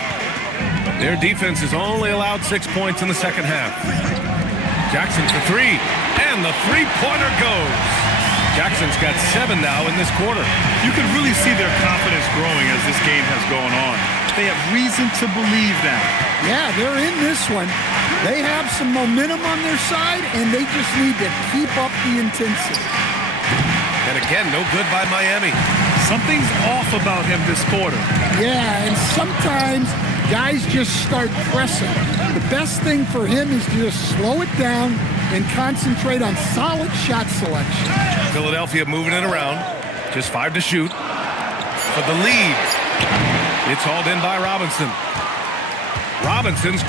Their defense has only allowed 6 points in the second half. Jackson for 3, and the three-pointer goes. Jackson's got 7 now in this quarter. You can really see their confidence growing as this game has gone on. They have reason to believe that. Yeah, they're in this one. They have some momentum on their side, and they just need to keep up the intensity. And again, no good by Miami. Something's off about him this quarter. Yeah, and sometimes guys just start pressing. The best thing for him is to just slow it down and concentrate on solid shot selection. Philadelphia moving it around. Just 5 to shoot. For the lead. It's hauled in by Robinson. Robinson's.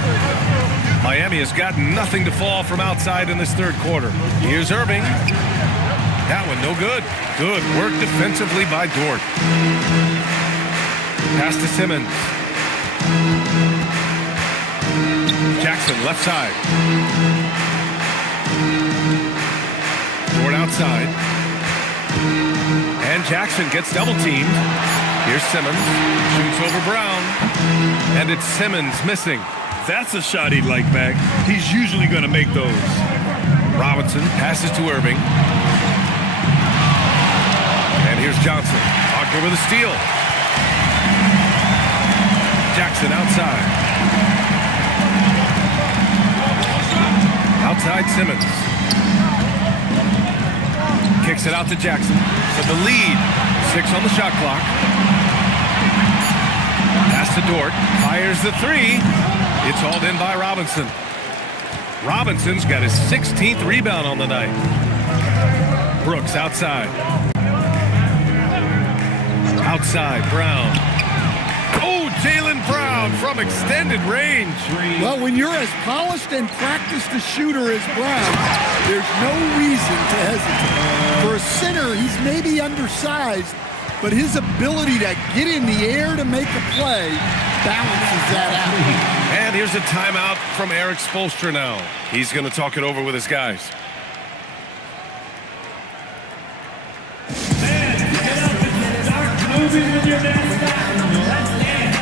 Miami has got nothing to fall from outside in this third quarter. Here's Irving. That one no good. Good work defensively by Dort. Pass to Simmons. Jackson left side. Dort outside. And Jackson gets double teamed. Here's Simmons. Shoots over Brown. And it's Simmons missing. That's a shot he'd like back. He's usually going to make those. Robinson passes to Irving. And here's Johnson. Wagner with a steal. Jackson outside. Outside Simmons. Kicks it out to Jackson for the lead. 6 on the shot clock. Pass to Dort. Fires the 3. It's hauled in by Robinson. Robinson's got his 16th rebound on the night. Brooks outside. Outside, Brown. Oh, Jalen Brown from extended range. Well, when you're as polished and practiced a shooter as Brown, there's no reason to hesitate. For a center, he's maybe undersized, but his ability to get in the air to make a play balances that out. And here's a timeout from Eric Spoelstra now. He's going to talk it over with his guys. Get up and start moving with your next down. Let's dance.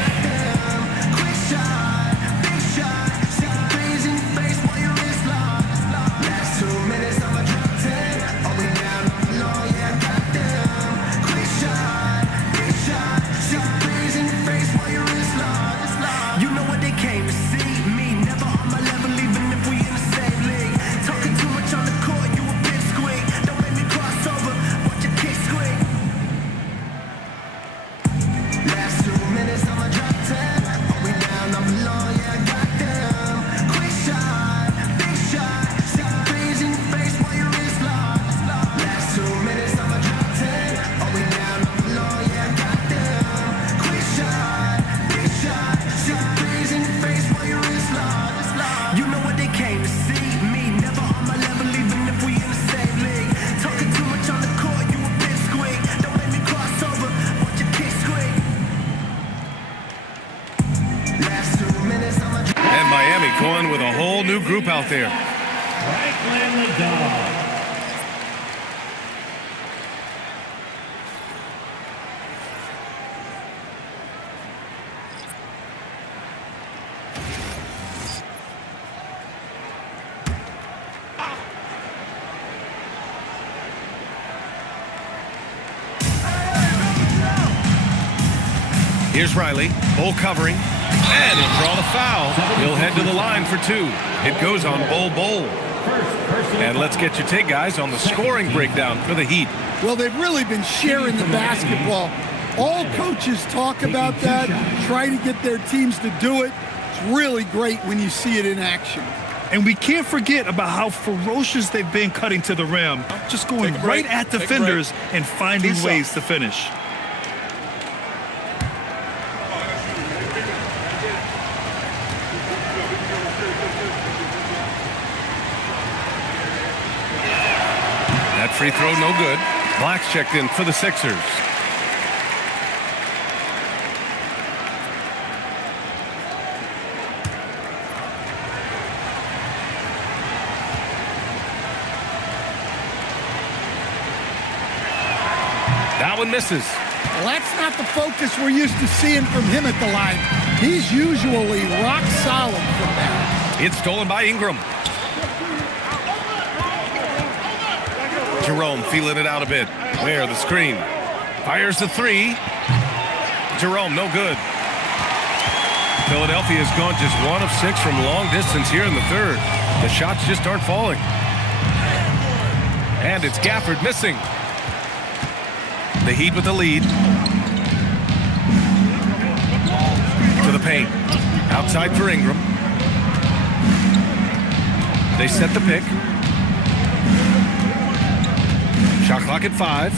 Going with a whole new group out there. Franklin the Dog. Here's Riley, Bull covering, and he'll draw the foul. He'll head to the line for two. It goes on Bull. And let's get your take, guys, on the scoring breakdown for the Heat. Well, they've really been sharing the basketball. All coaches talk about that, try to get their teams to do it. It's really great when you see it in action. And we can't forget about how ferocious they've been cutting to the rim, just going right at defenders and finding ways to finish. That free throw no good. Black's checked in for the Sixers. That one misses. Well, that's not the focus we're used to seeing from him at the line. He's usually rock solid from there. It's stolen by Ingram. Jerome feeling it out a bit. Where the screen. Fires the three. Jerome, no good. Philadelphia has gone just 1 of 6 from long distance here in the third. The shots just aren't falling. And it's Gafford missing. The Heat with the lead. To the paint. Outside for Ingram. They set the pick. Shot clock at 5.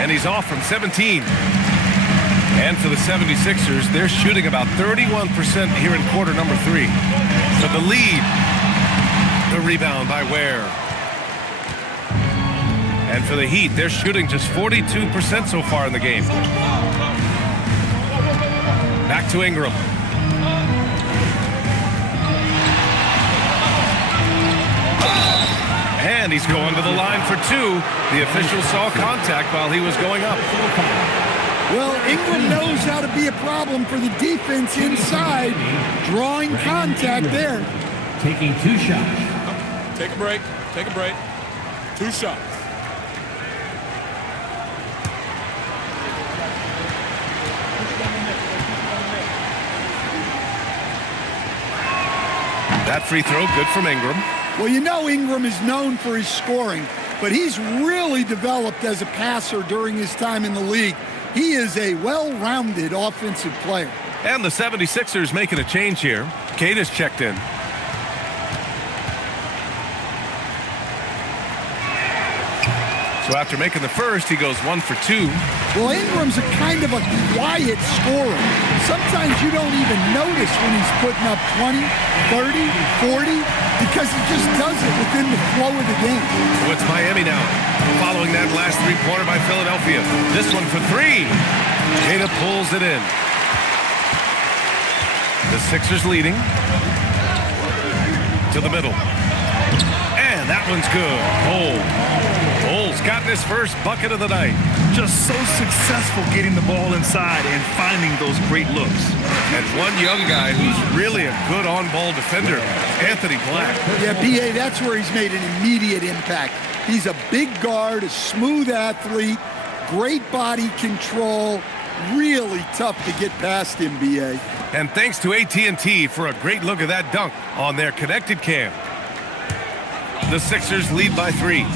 And he's off from 17. And for the 76ers, they're shooting about 31% here in quarter number 3. So the lead. The rebound by Ware. And for the Heat, they're shooting just 42% so far in the game. Back to Ingram. And he's going to the line for 2. The official saw contact while he was going up. Well, Ingram knows how to be a problem for the defense inside, drawing contact there. Taking 2 shots. Take a break. Take a break. 2 shots. That free throw, good from Ingram. Well, you know Ingram is known for his scoring, but he's really developed as a passer during his time in the league. He is a well-rounded offensive player. And the 76ers making a change here. Cade is checked in. So after making the first, he goes 1 for 2. Well, Ingram's a kind of a quiet scorer. Sometimes you don't even notice when he's putting up 20, 30, 40, because he just does it within the flow of the game. So it's Miami now, following that last three-pointer by Philadelphia. This one for three. Jada pulls it in. The Sixers leading. To the middle. And that one's good. Bull's gotten his first bucket of the night. Just so successful getting the ball inside and finding those great looks. And one young guy who's really a good on-ball defender, Anthony Black. Yeah, B.A., that's where he's made an immediate impact. He's a big guard, a smooth athlete, great body control, really tough to get past him, B.A. And thanks to AT&T for a great look at that dunk on their connected cam. The Sixers lead by 3.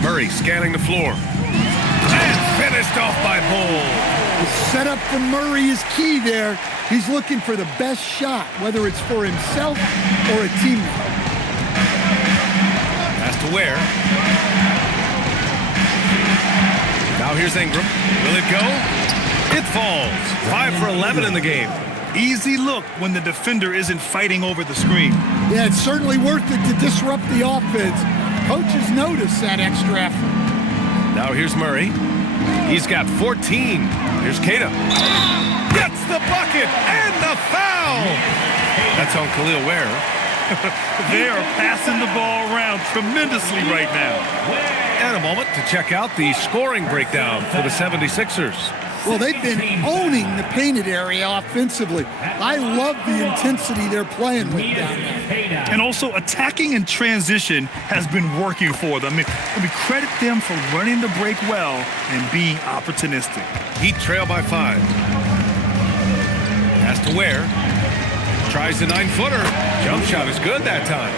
Murray scanning the floor. And finished off by Bull. The setup for Murray is key there. He's looking for the best shot, whether it's for himself or a teammate. Pass to Ware. Now here's Ingram. Will it go? It falls. 5 for 11 in the game. Easy look when the defender isn't fighting over the screen. Yeah, it's certainly worth it to disrupt the offense. Coaches notice that extra effort. Now here's Murray. He's got 14. Here's Keita. Gets the bucket and the foul. That's on Khalil Ware. They are passing the ball around tremendously right now. And a moment to check out the scoring breakdown for the 76ers. Well, they've been owning the painted area offensively. I love the intensity they're playing with down there. And also attacking in transition has been working for them. I mean, credit them for running the break well and being opportunistic. Heat trail by 5. Pass to Ware. Tries the 9-footer. Jump shot is good that time.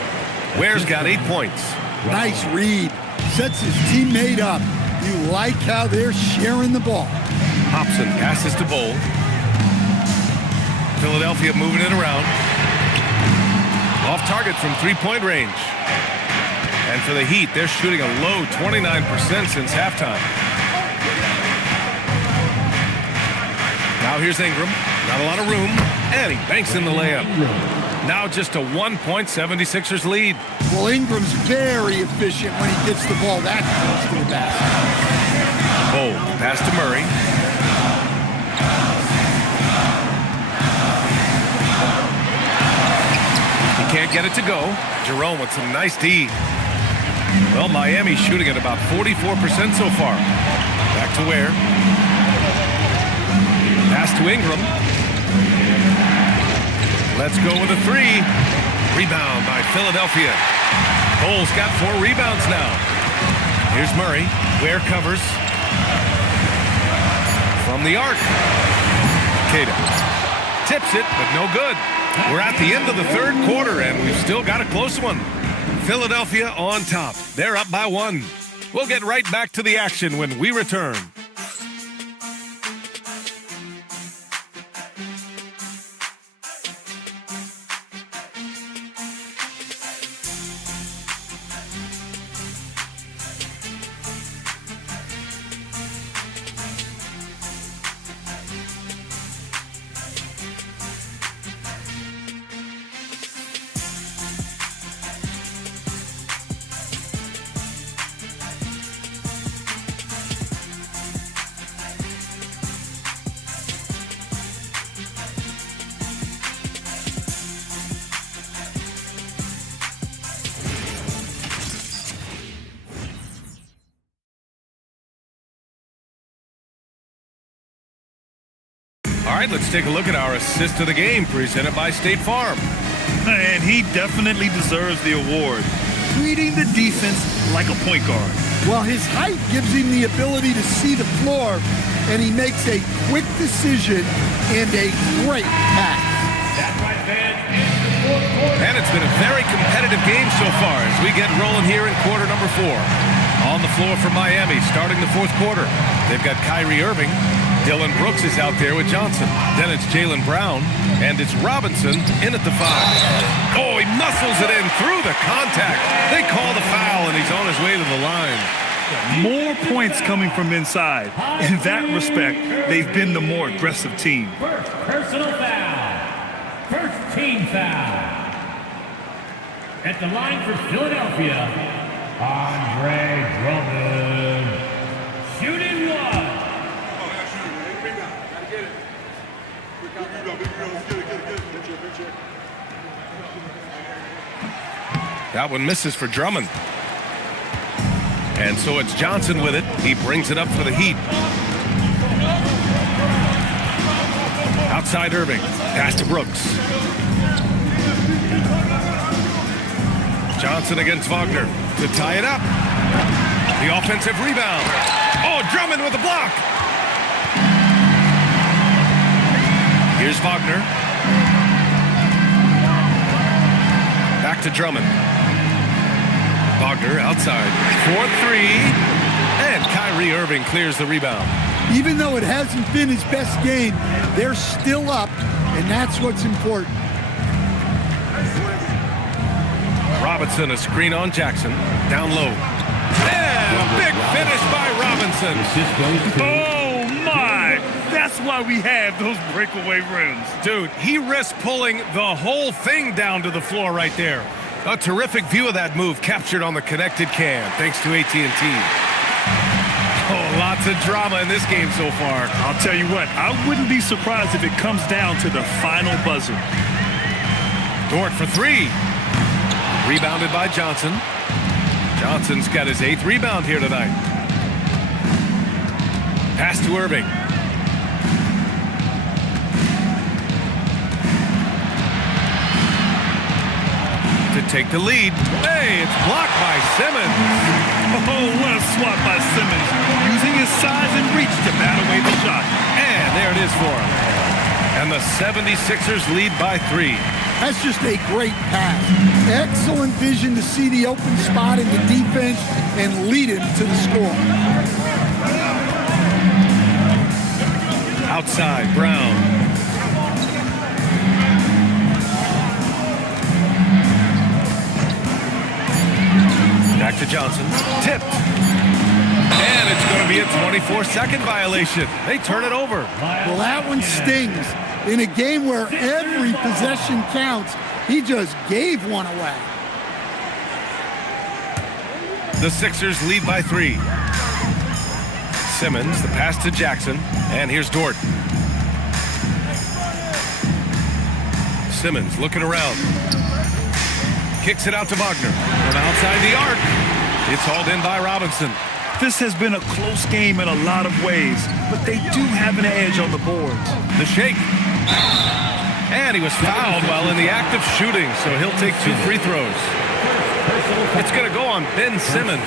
Ware's got 8 points. Nice read. Sets his teammate up. You like how they're sharing the ball. Hobson passes to Bull. Philadelphia moving it around. Off target from three-point range. And for the Heat, they're shooting a low 29% since halftime. Now here's Ingram. Not a lot of room. And he banks in the layup. Now just a 1-point 76ers lead. Well, Ingram's very efficient when he gets the ball that close to the basket. Bull pass to Murray. Can't get it to go. Jerome with some nice D. Well, Miami shooting at about 44% so far. Back to Ware. Pass to Ingram. Let's go with a 3. Rebound by Philadelphia. Bull's got 4 rebounds now. Here's Murray. Ware covers. From the arc. Keita tips it, but no good. We're at the end of the third quarter, and we've still got a close one. Philadelphia on top. They're up by 1. We'll get right back to the action when we return. All right, let's take a look at our assist of the game presented by State Farm. And he definitely deserves the award. Reading the defense like a point guard. Well, his height gives him the ability to see the floor, and he makes a quick decision and a great pass. And it's been a very competitive game so far as we get rolling here in quarter number 4. On the floor for Miami starting the fourth quarter. They've got Kyrie Irving. Dillon Brooks is out there with Johnson. Then it's Jaylen Brown, and it's Robinson in at the 5. Oh, he muscles it in through the contact. They call the foul, and he's on his way to the line. More points coming from inside. In that respect, they've been the more aggressive team. First personal foul. First team foul. At the line for Philadelphia, Andre Drummond. Shooting one. That one misses for Drummond. And so it's Johnson with it. He brings it up for the Heat. Outside Irving. Pass to Brooks. Johnson against Wagner to tie it up. The offensive rebound. Oh, Drummond with the block. Here's Wagner. Back to Drummond. Wagner outside. 4-3. And Kyrie Irving clears the rebound. Even though it hasn't been his best game, they're still up, and that's what's important. Robinson, a screen on Jackson. Down low. And a big finish by Robinson. Oh, my. That's why we have those breakaway rims. Dude, he risked pulling the whole thing down to the floor right there. A terrific view of that move captured on the connected cam, thanks to AT&T. Oh, lots of drama in this game so far. I'll tell you what, I wouldn't be surprised if it comes down to the final buzzer. Dort for three. Rebounded by Johnson. Johnson's got his 8th rebound here tonight. Pass to Irving. To take the lead. Hey, it's blocked by Simmons. Oh, what a swat by Simmons. Using his size and reach to bat away the shot. And there it is for him. And the 76ers lead by 3. That's just a great pass. Excellent vision to see the open spot in the defense and lead him to the score. Outside, Brown. Back to Johnson. Tipped. And it's going to be a 24-second violation. They turn it over. Well, that one stings. In a game where every possession counts, he just gave one away. The Sixers lead by 3. Simmons, the pass to Jackson. And here's Dort. Simmons looking around. Kicks it out to Wagner. From outside the arc. It's hauled in by Robinson. This has been a close game in a lot of ways, but they do have an edge on the boards. The shake. And he was fouled while in the act of shooting, so he'll take 2 free throws. It's going to go on Ben Simmons.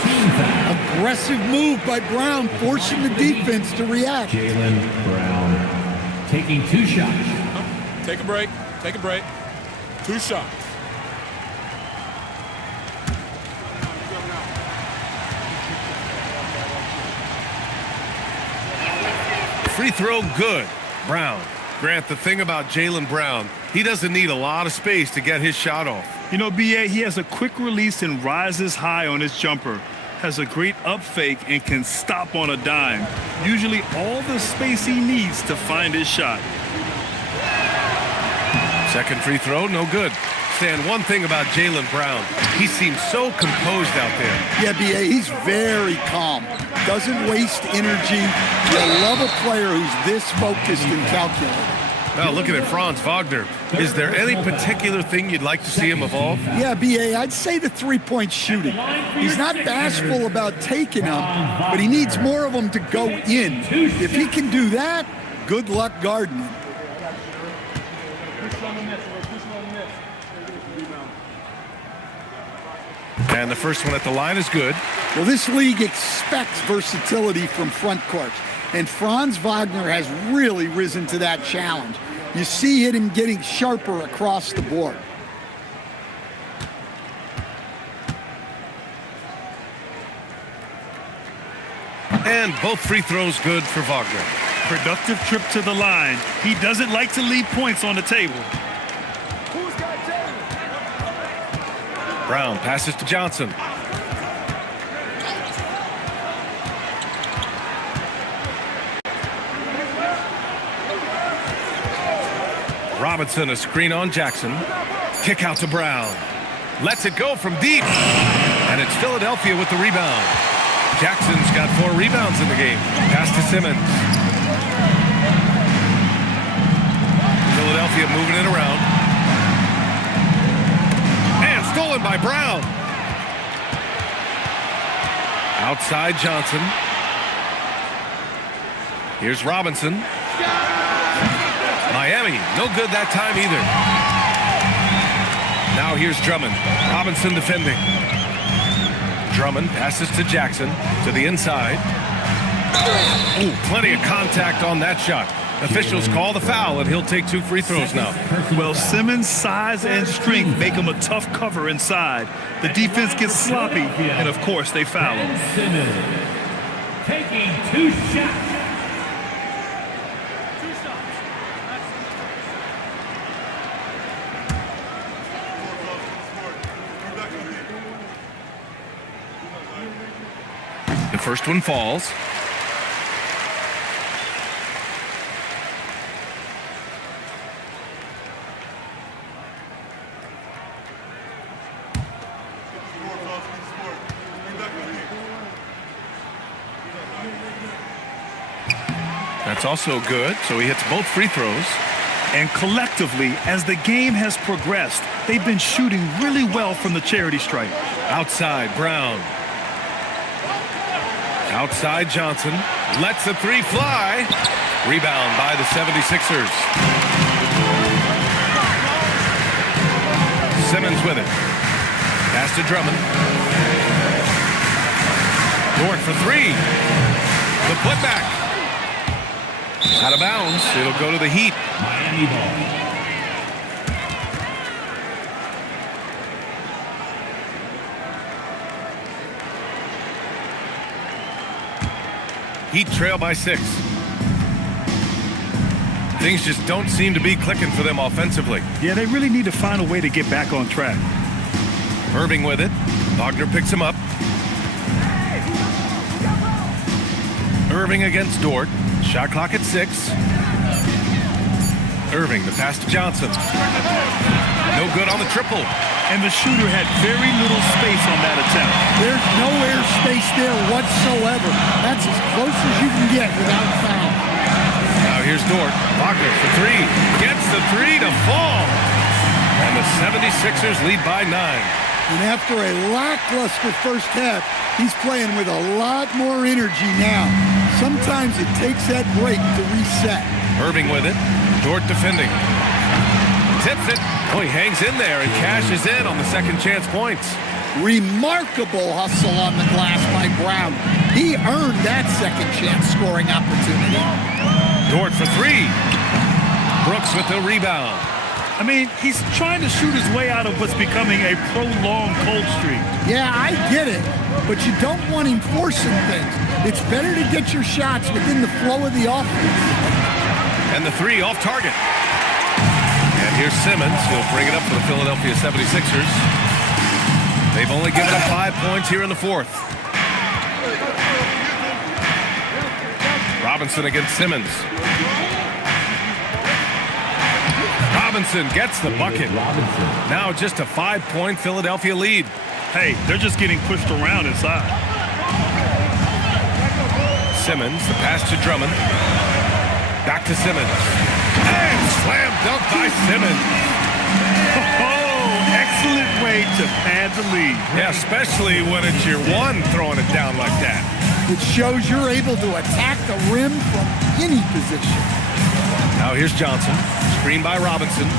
Aggressive move by Brown, forcing the defense to react. Jaylen Brown taking 2 shots. Take a break. Take a break. 2 shots. Free throw good. Brown. Grant, the thing about Jaylen Brown, he doesn't need a lot of space to get his shot off. You know, B.A., he has a quick release and rises high on his jumper. Has a great up fake and can stop on a dime. Usually all the space he needs to find his shot. Second free throw, no good. Stan, one thing about Jaylen Brown, he seems so composed out there. Yeah, B.A., he's very calm. Doesn't waste energy. You love a player who's this focused and calculated. Well, looking at Franz Wagner, is there any particular thing you'd like to see him evolve? Yeah, B.A., I'd say the three-point shooting. He's not bashful about taking them, but he needs more of them to go in. If he can do that, good luck guarding him. And the first one at the line is good. Well, this league expects versatility from front court, and Franz Wagner has really risen to that challenge. You see him getting sharper across the board. And both free throws good for Wagner. Productive trip to the line. He doesn't like to leave points on the table. Brown passes to Johnson. Robinson, a screen on Jackson. Kick out to Brown. Lets it go from deep. And it's Philadelphia with the rebound. Jackson's got 4 rebounds in the game. Pass to Simmons. Philadelphia moving it around. And stolen by Brown. Outside Johnson. Here's Robinson. Miami, no good that time either. Now here's Drummond. Robinson defending. Drummond passes to Jackson to the inside. Ooh, plenty of contact on that shot. Officials call the foul, and he'll take 2 free throws now. Well, Simmons' size and strength make him a tough cover inside. The defense gets sloppy, and of course they foul him. Simmons taking 2 shots. The first one falls. That's also good, so he hits both free throws. And collectively, as the game has progressed, they've been shooting really well from the charity stripe. Outside, Brown. Outside, Johnson. Lets the 3 fly. Rebound by the 76ers. Simmons with it. Pass to Drummond. Dort for 3. The putback. Out of bounds. It'll go to the Heat. Miami ball. Heat trail by 6. Things just don't seem to be clicking for them offensively. Yeah, they really need to find a way to get back on track. Irving with it. Wagner picks him up. Irving against Dort. Shot clock at 6. Irving, the pass to Johnson. No good on the triple. And the shooter had very little space on that attempt. There's no air space there whatsoever. That's as close as you can get without foul. Now here's Dort. Wagner for 3. Gets the 3 to fall. And the 76ers lead by 9. And after a lackluster first half, he's playing with a lot more energy now. Sometimes it takes that break to reset. Irving with it. Dort defending. Tips it. Oh, he hangs in there and cashes in on the second chance points. Remarkable hustle on the glass by Brown. He earned that second chance scoring opportunity. Dort for 3. Brooks with the rebound. I mean, he's trying to shoot his way out of what's becoming a prolonged cold streak. Yeah, I get it, but you don't want him forcing things. It's better to get your shots within the flow of the offense. And the 3 off target. And here's Simmons. He'll bring it up for the Philadelphia 76ers. They've only given up 5 points here in the 4th. Robinson against Simmons. Robinson gets the bucket. Now just a 5-point Philadelphia lead. Hey, they're just getting pushed around inside. Simmons, the pass to Drummond. Back to Simmons. And slam dunk by Simmons. Oh, excellent way to pad the lead. Yeah, especially when it's your one throwing it down like that. It shows you're able to attack the rim from any position. Now here's Johnson. Screen by Robinson.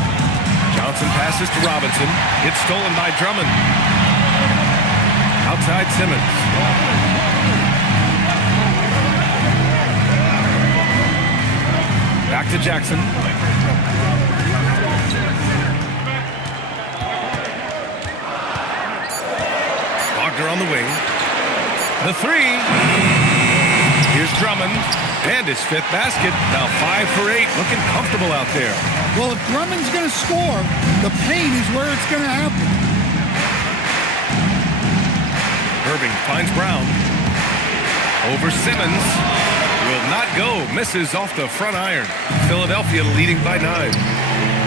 Johnson passes to Robinson. It's stolen by Drummond. Outside Simmons. Back to Jackson. Wagner on the wing. The 3. Here's Drummond. And his 5th basket. Now 5 for 8. Looking comfortable out there. Well, if Drummond's going to score, the paint is where it's going to happen. Irving finds Brown. Over Simmons. Will not go. Misses off the front iron. Philadelphia leading by 9.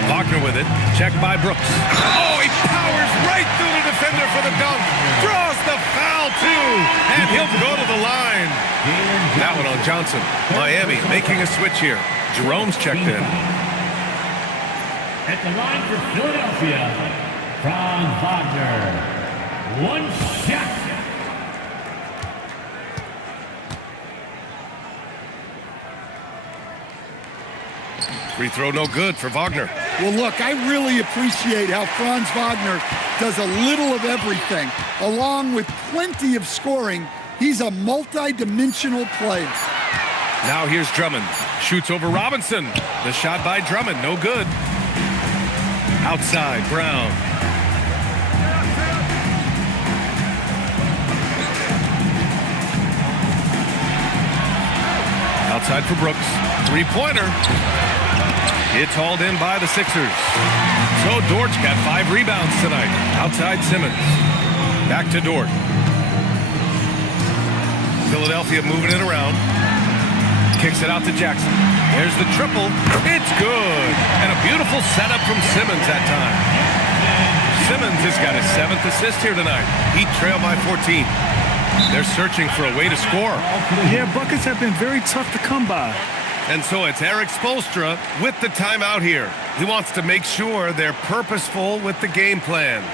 Wagner with it. Check by Brooks. Oh, he powers right through the defender for the dunk. Draws the foul, too. And he'll go to the line. That one on Johnson. Miami making a switch here. Jerome's checked in. At the line for Philadelphia, Franz Wagner. One shot. Free throw no good for Wagner. Well, look, I really appreciate how Franz Wagner does a little of everything. Along with plenty of scoring, he's a multi-dimensional player. Now here's Drummond. Shoots over Robinson. The shot by Drummond, no good. Outside, Brown. Outside for Brooks. Three-pointer. It's hauled in by the Sixers. So Dort's got 5 rebounds tonight. Outside Simmons. Back to Dort. Philadelphia moving it around. Kicks it out to Jackson. There's the triple. It's good. And a beautiful setup from Simmons that time. Simmons has got his 7th assist here tonight. He trailed by 14. They're searching for a way to score. Yeah, buckets have been very tough to come by. And so it's Eric Spoelstra with the timeout here. He wants to make sure they're purposeful with the game plan.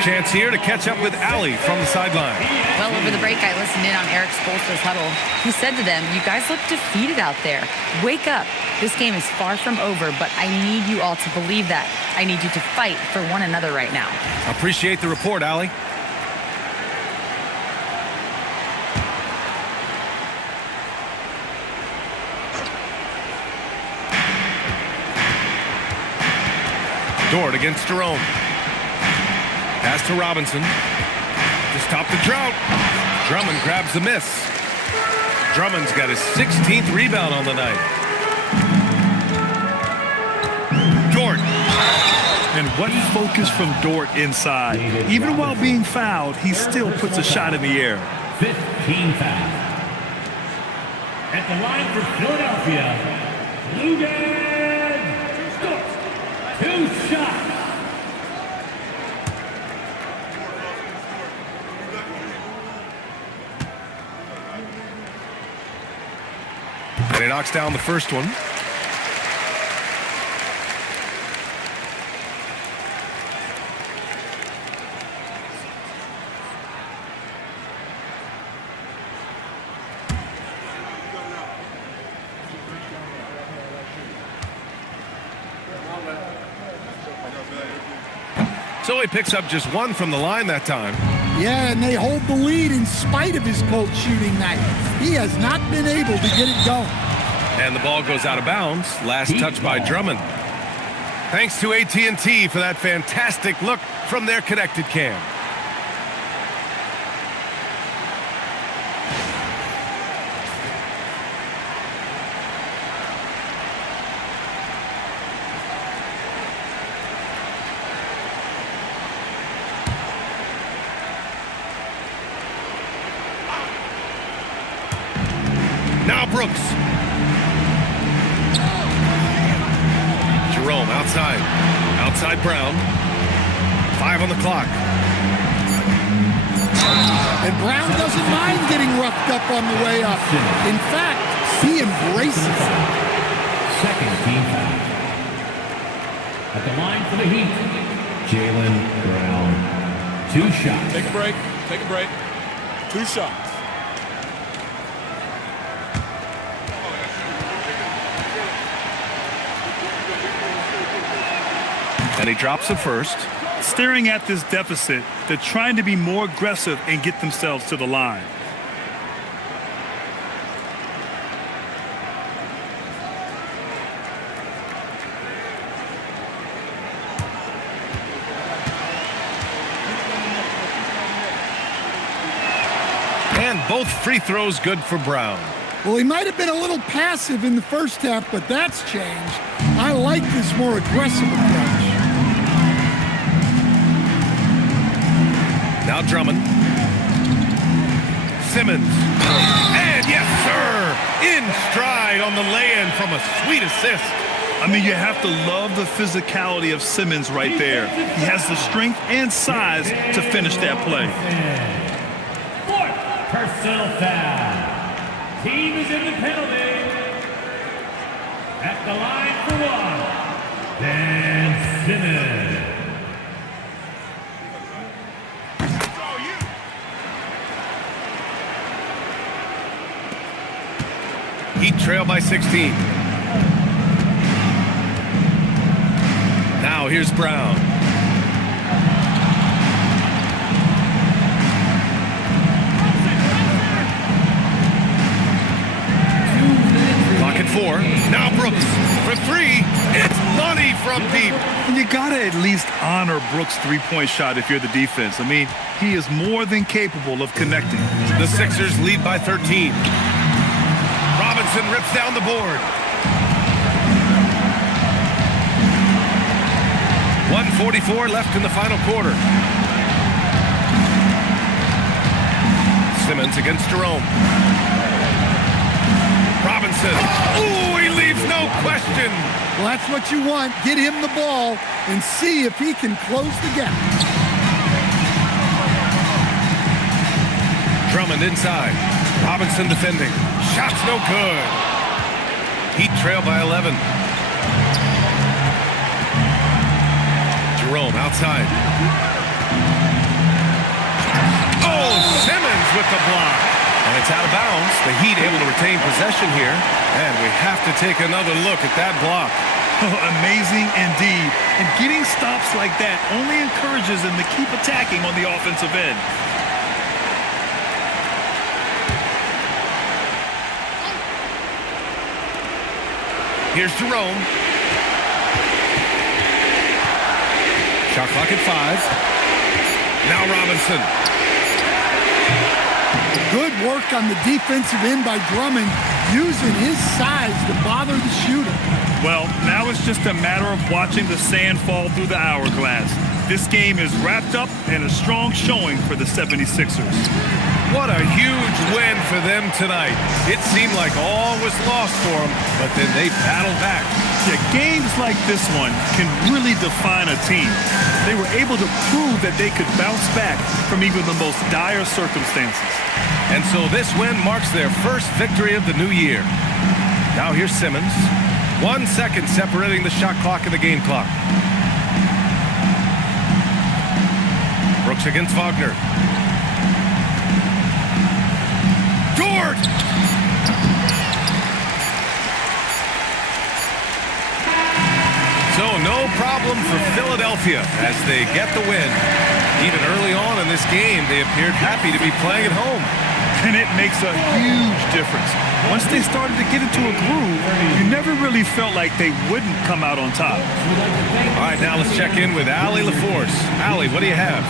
Chance here to catch up with Allie from the sideline. Well, over the break, I listened in on Eric Spoelstra's huddle. He said to them, you guys look defeated out there. Wake up. This game is far from over, but I need you all to believe that. I need you to fight for one another right now. Appreciate the report, Allie. Dort against Jerome. Pass to Robinson. To stop the drought. Drummond grabs the miss. Drummond's got his 16th rebound on the night. Dort. And what focus from Dort inside. Even while being fouled, he still puts a shot in the air. 15 foul. At the line for Philadelphia, Lugan Dort. 2 shots. And he knocks down the first one. So he picks up just 1 from the line that time. Yeah, and they hold the lead in spite of his cold shooting night. He has not been able to get it going. And the ball goes out of bounds. Last touch by Drummond. Thanks to AT&T for that fantastic look from their connected cam. Now Brooks. Jerome outside. Outside Brown. 5 on the clock. And Brown doesn't mind getting roughed up on the way up. In fact, he embraces it. Second team foul. At the line for the Heat, Jaylen Brown. 2 shots. Take a break. Take a break. 2 shots. And he drops it first. Staring at this deficit, they're trying to be more aggressive and get themselves to the line. And both free throws good for Brown. Well, he might have been a little passive in the first half, but that's changed. I like this more aggressive approach. Now Drummond. Simmons. And yes, sir! In stride on the lay-in from a sweet assist. I mean, you have to love the physicality of Simmons right there. He has the strength and size to finish that play. Fourth personal foul. Team is in the penalty. At the line for 1, Ben Simmons. Heat trail by 16. Now here's Brown. Clock at 4. Now Brooks for 3. It's money from deep. And you got to at least honor Brooks' three-point shot if you're the defense. I mean, he is more than capable of connecting. The Sixers lead by 13. Robinson rips down the board. 1:44 left in the final quarter. Simmons against Jerome. Robinson. Ooh, he leaves no question. Well, that's what you want. Get him the ball and see if he can close the gap. Drummond inside. Robinson defending. Shot's no good. Heat trail by 11. Jerome outside. Oh, Simmons with the block. And it's out of bounds. The Heat able to retain possession here. And we have to take another look at that block. Amazing indeed. And getting stops like that only encourages them to keep attacking on the offensive end. Here's Jerome. Shot clock at 5. Now Robinson. Good work on the defensive end by Drummond, using his size to bother the shooter. Well, now it's just a matter of watching the sand fall through the hourglass. This game is wrapped up in a strong showing for the 76ers. What a huge win for them tonight. It seemed like all was lost for them, but then they battled back. Yeah, games like this one can really define a team. They were able to prove that they could bounce back from even the most dire circumstances. And so this win marks their first victory of the new year. Now here's Simmons. 1 second separating the shot clock and the game clock. Brooks against Wagner. George! So no problem for Philadelphia as they get the win. Even early on in this game, they appeared happy to be playing at home. And it makes a huge difference. Once they started to get into a groove, you never really felt like they wouldn't come out on top. All right, now let's check in with Allie LaForce. Allie, what do you have?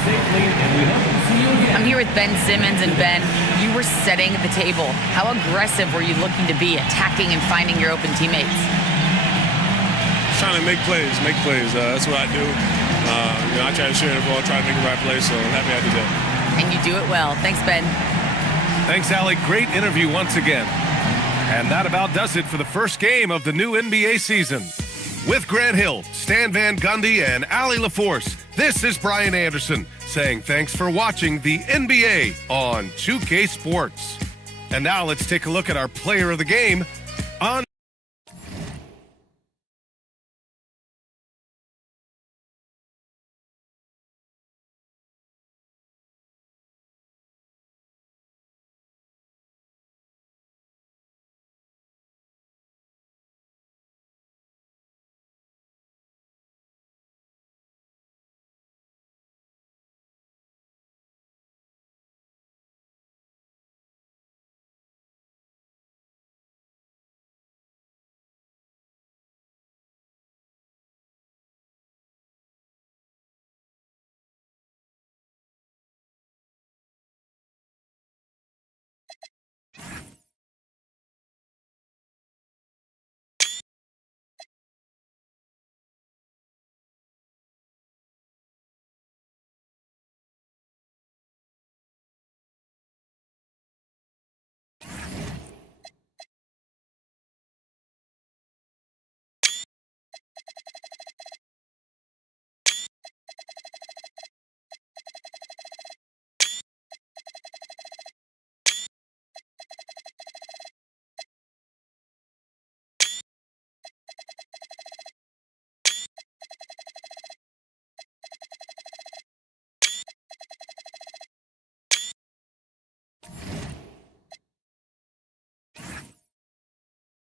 I'm here with Ben Simmons, and Ben, you were setting the table. How aggressive were you looking to be, attacking and finding your open teammates? Trying to make plays. That's what I do. I try to share the ball, try to make the right play, so I'm happy I did that. And you do it well. Thanks, Ben. Thanks, Allie. Great interview once again. And that about does it for the first game of the new NBA season. With Grant Hill, Stan Van Gundy, and Allie LaForce, this is Brian Anderson saying thanks for watching the NBA on 2K Sports. And now let's take a look at our player of the game,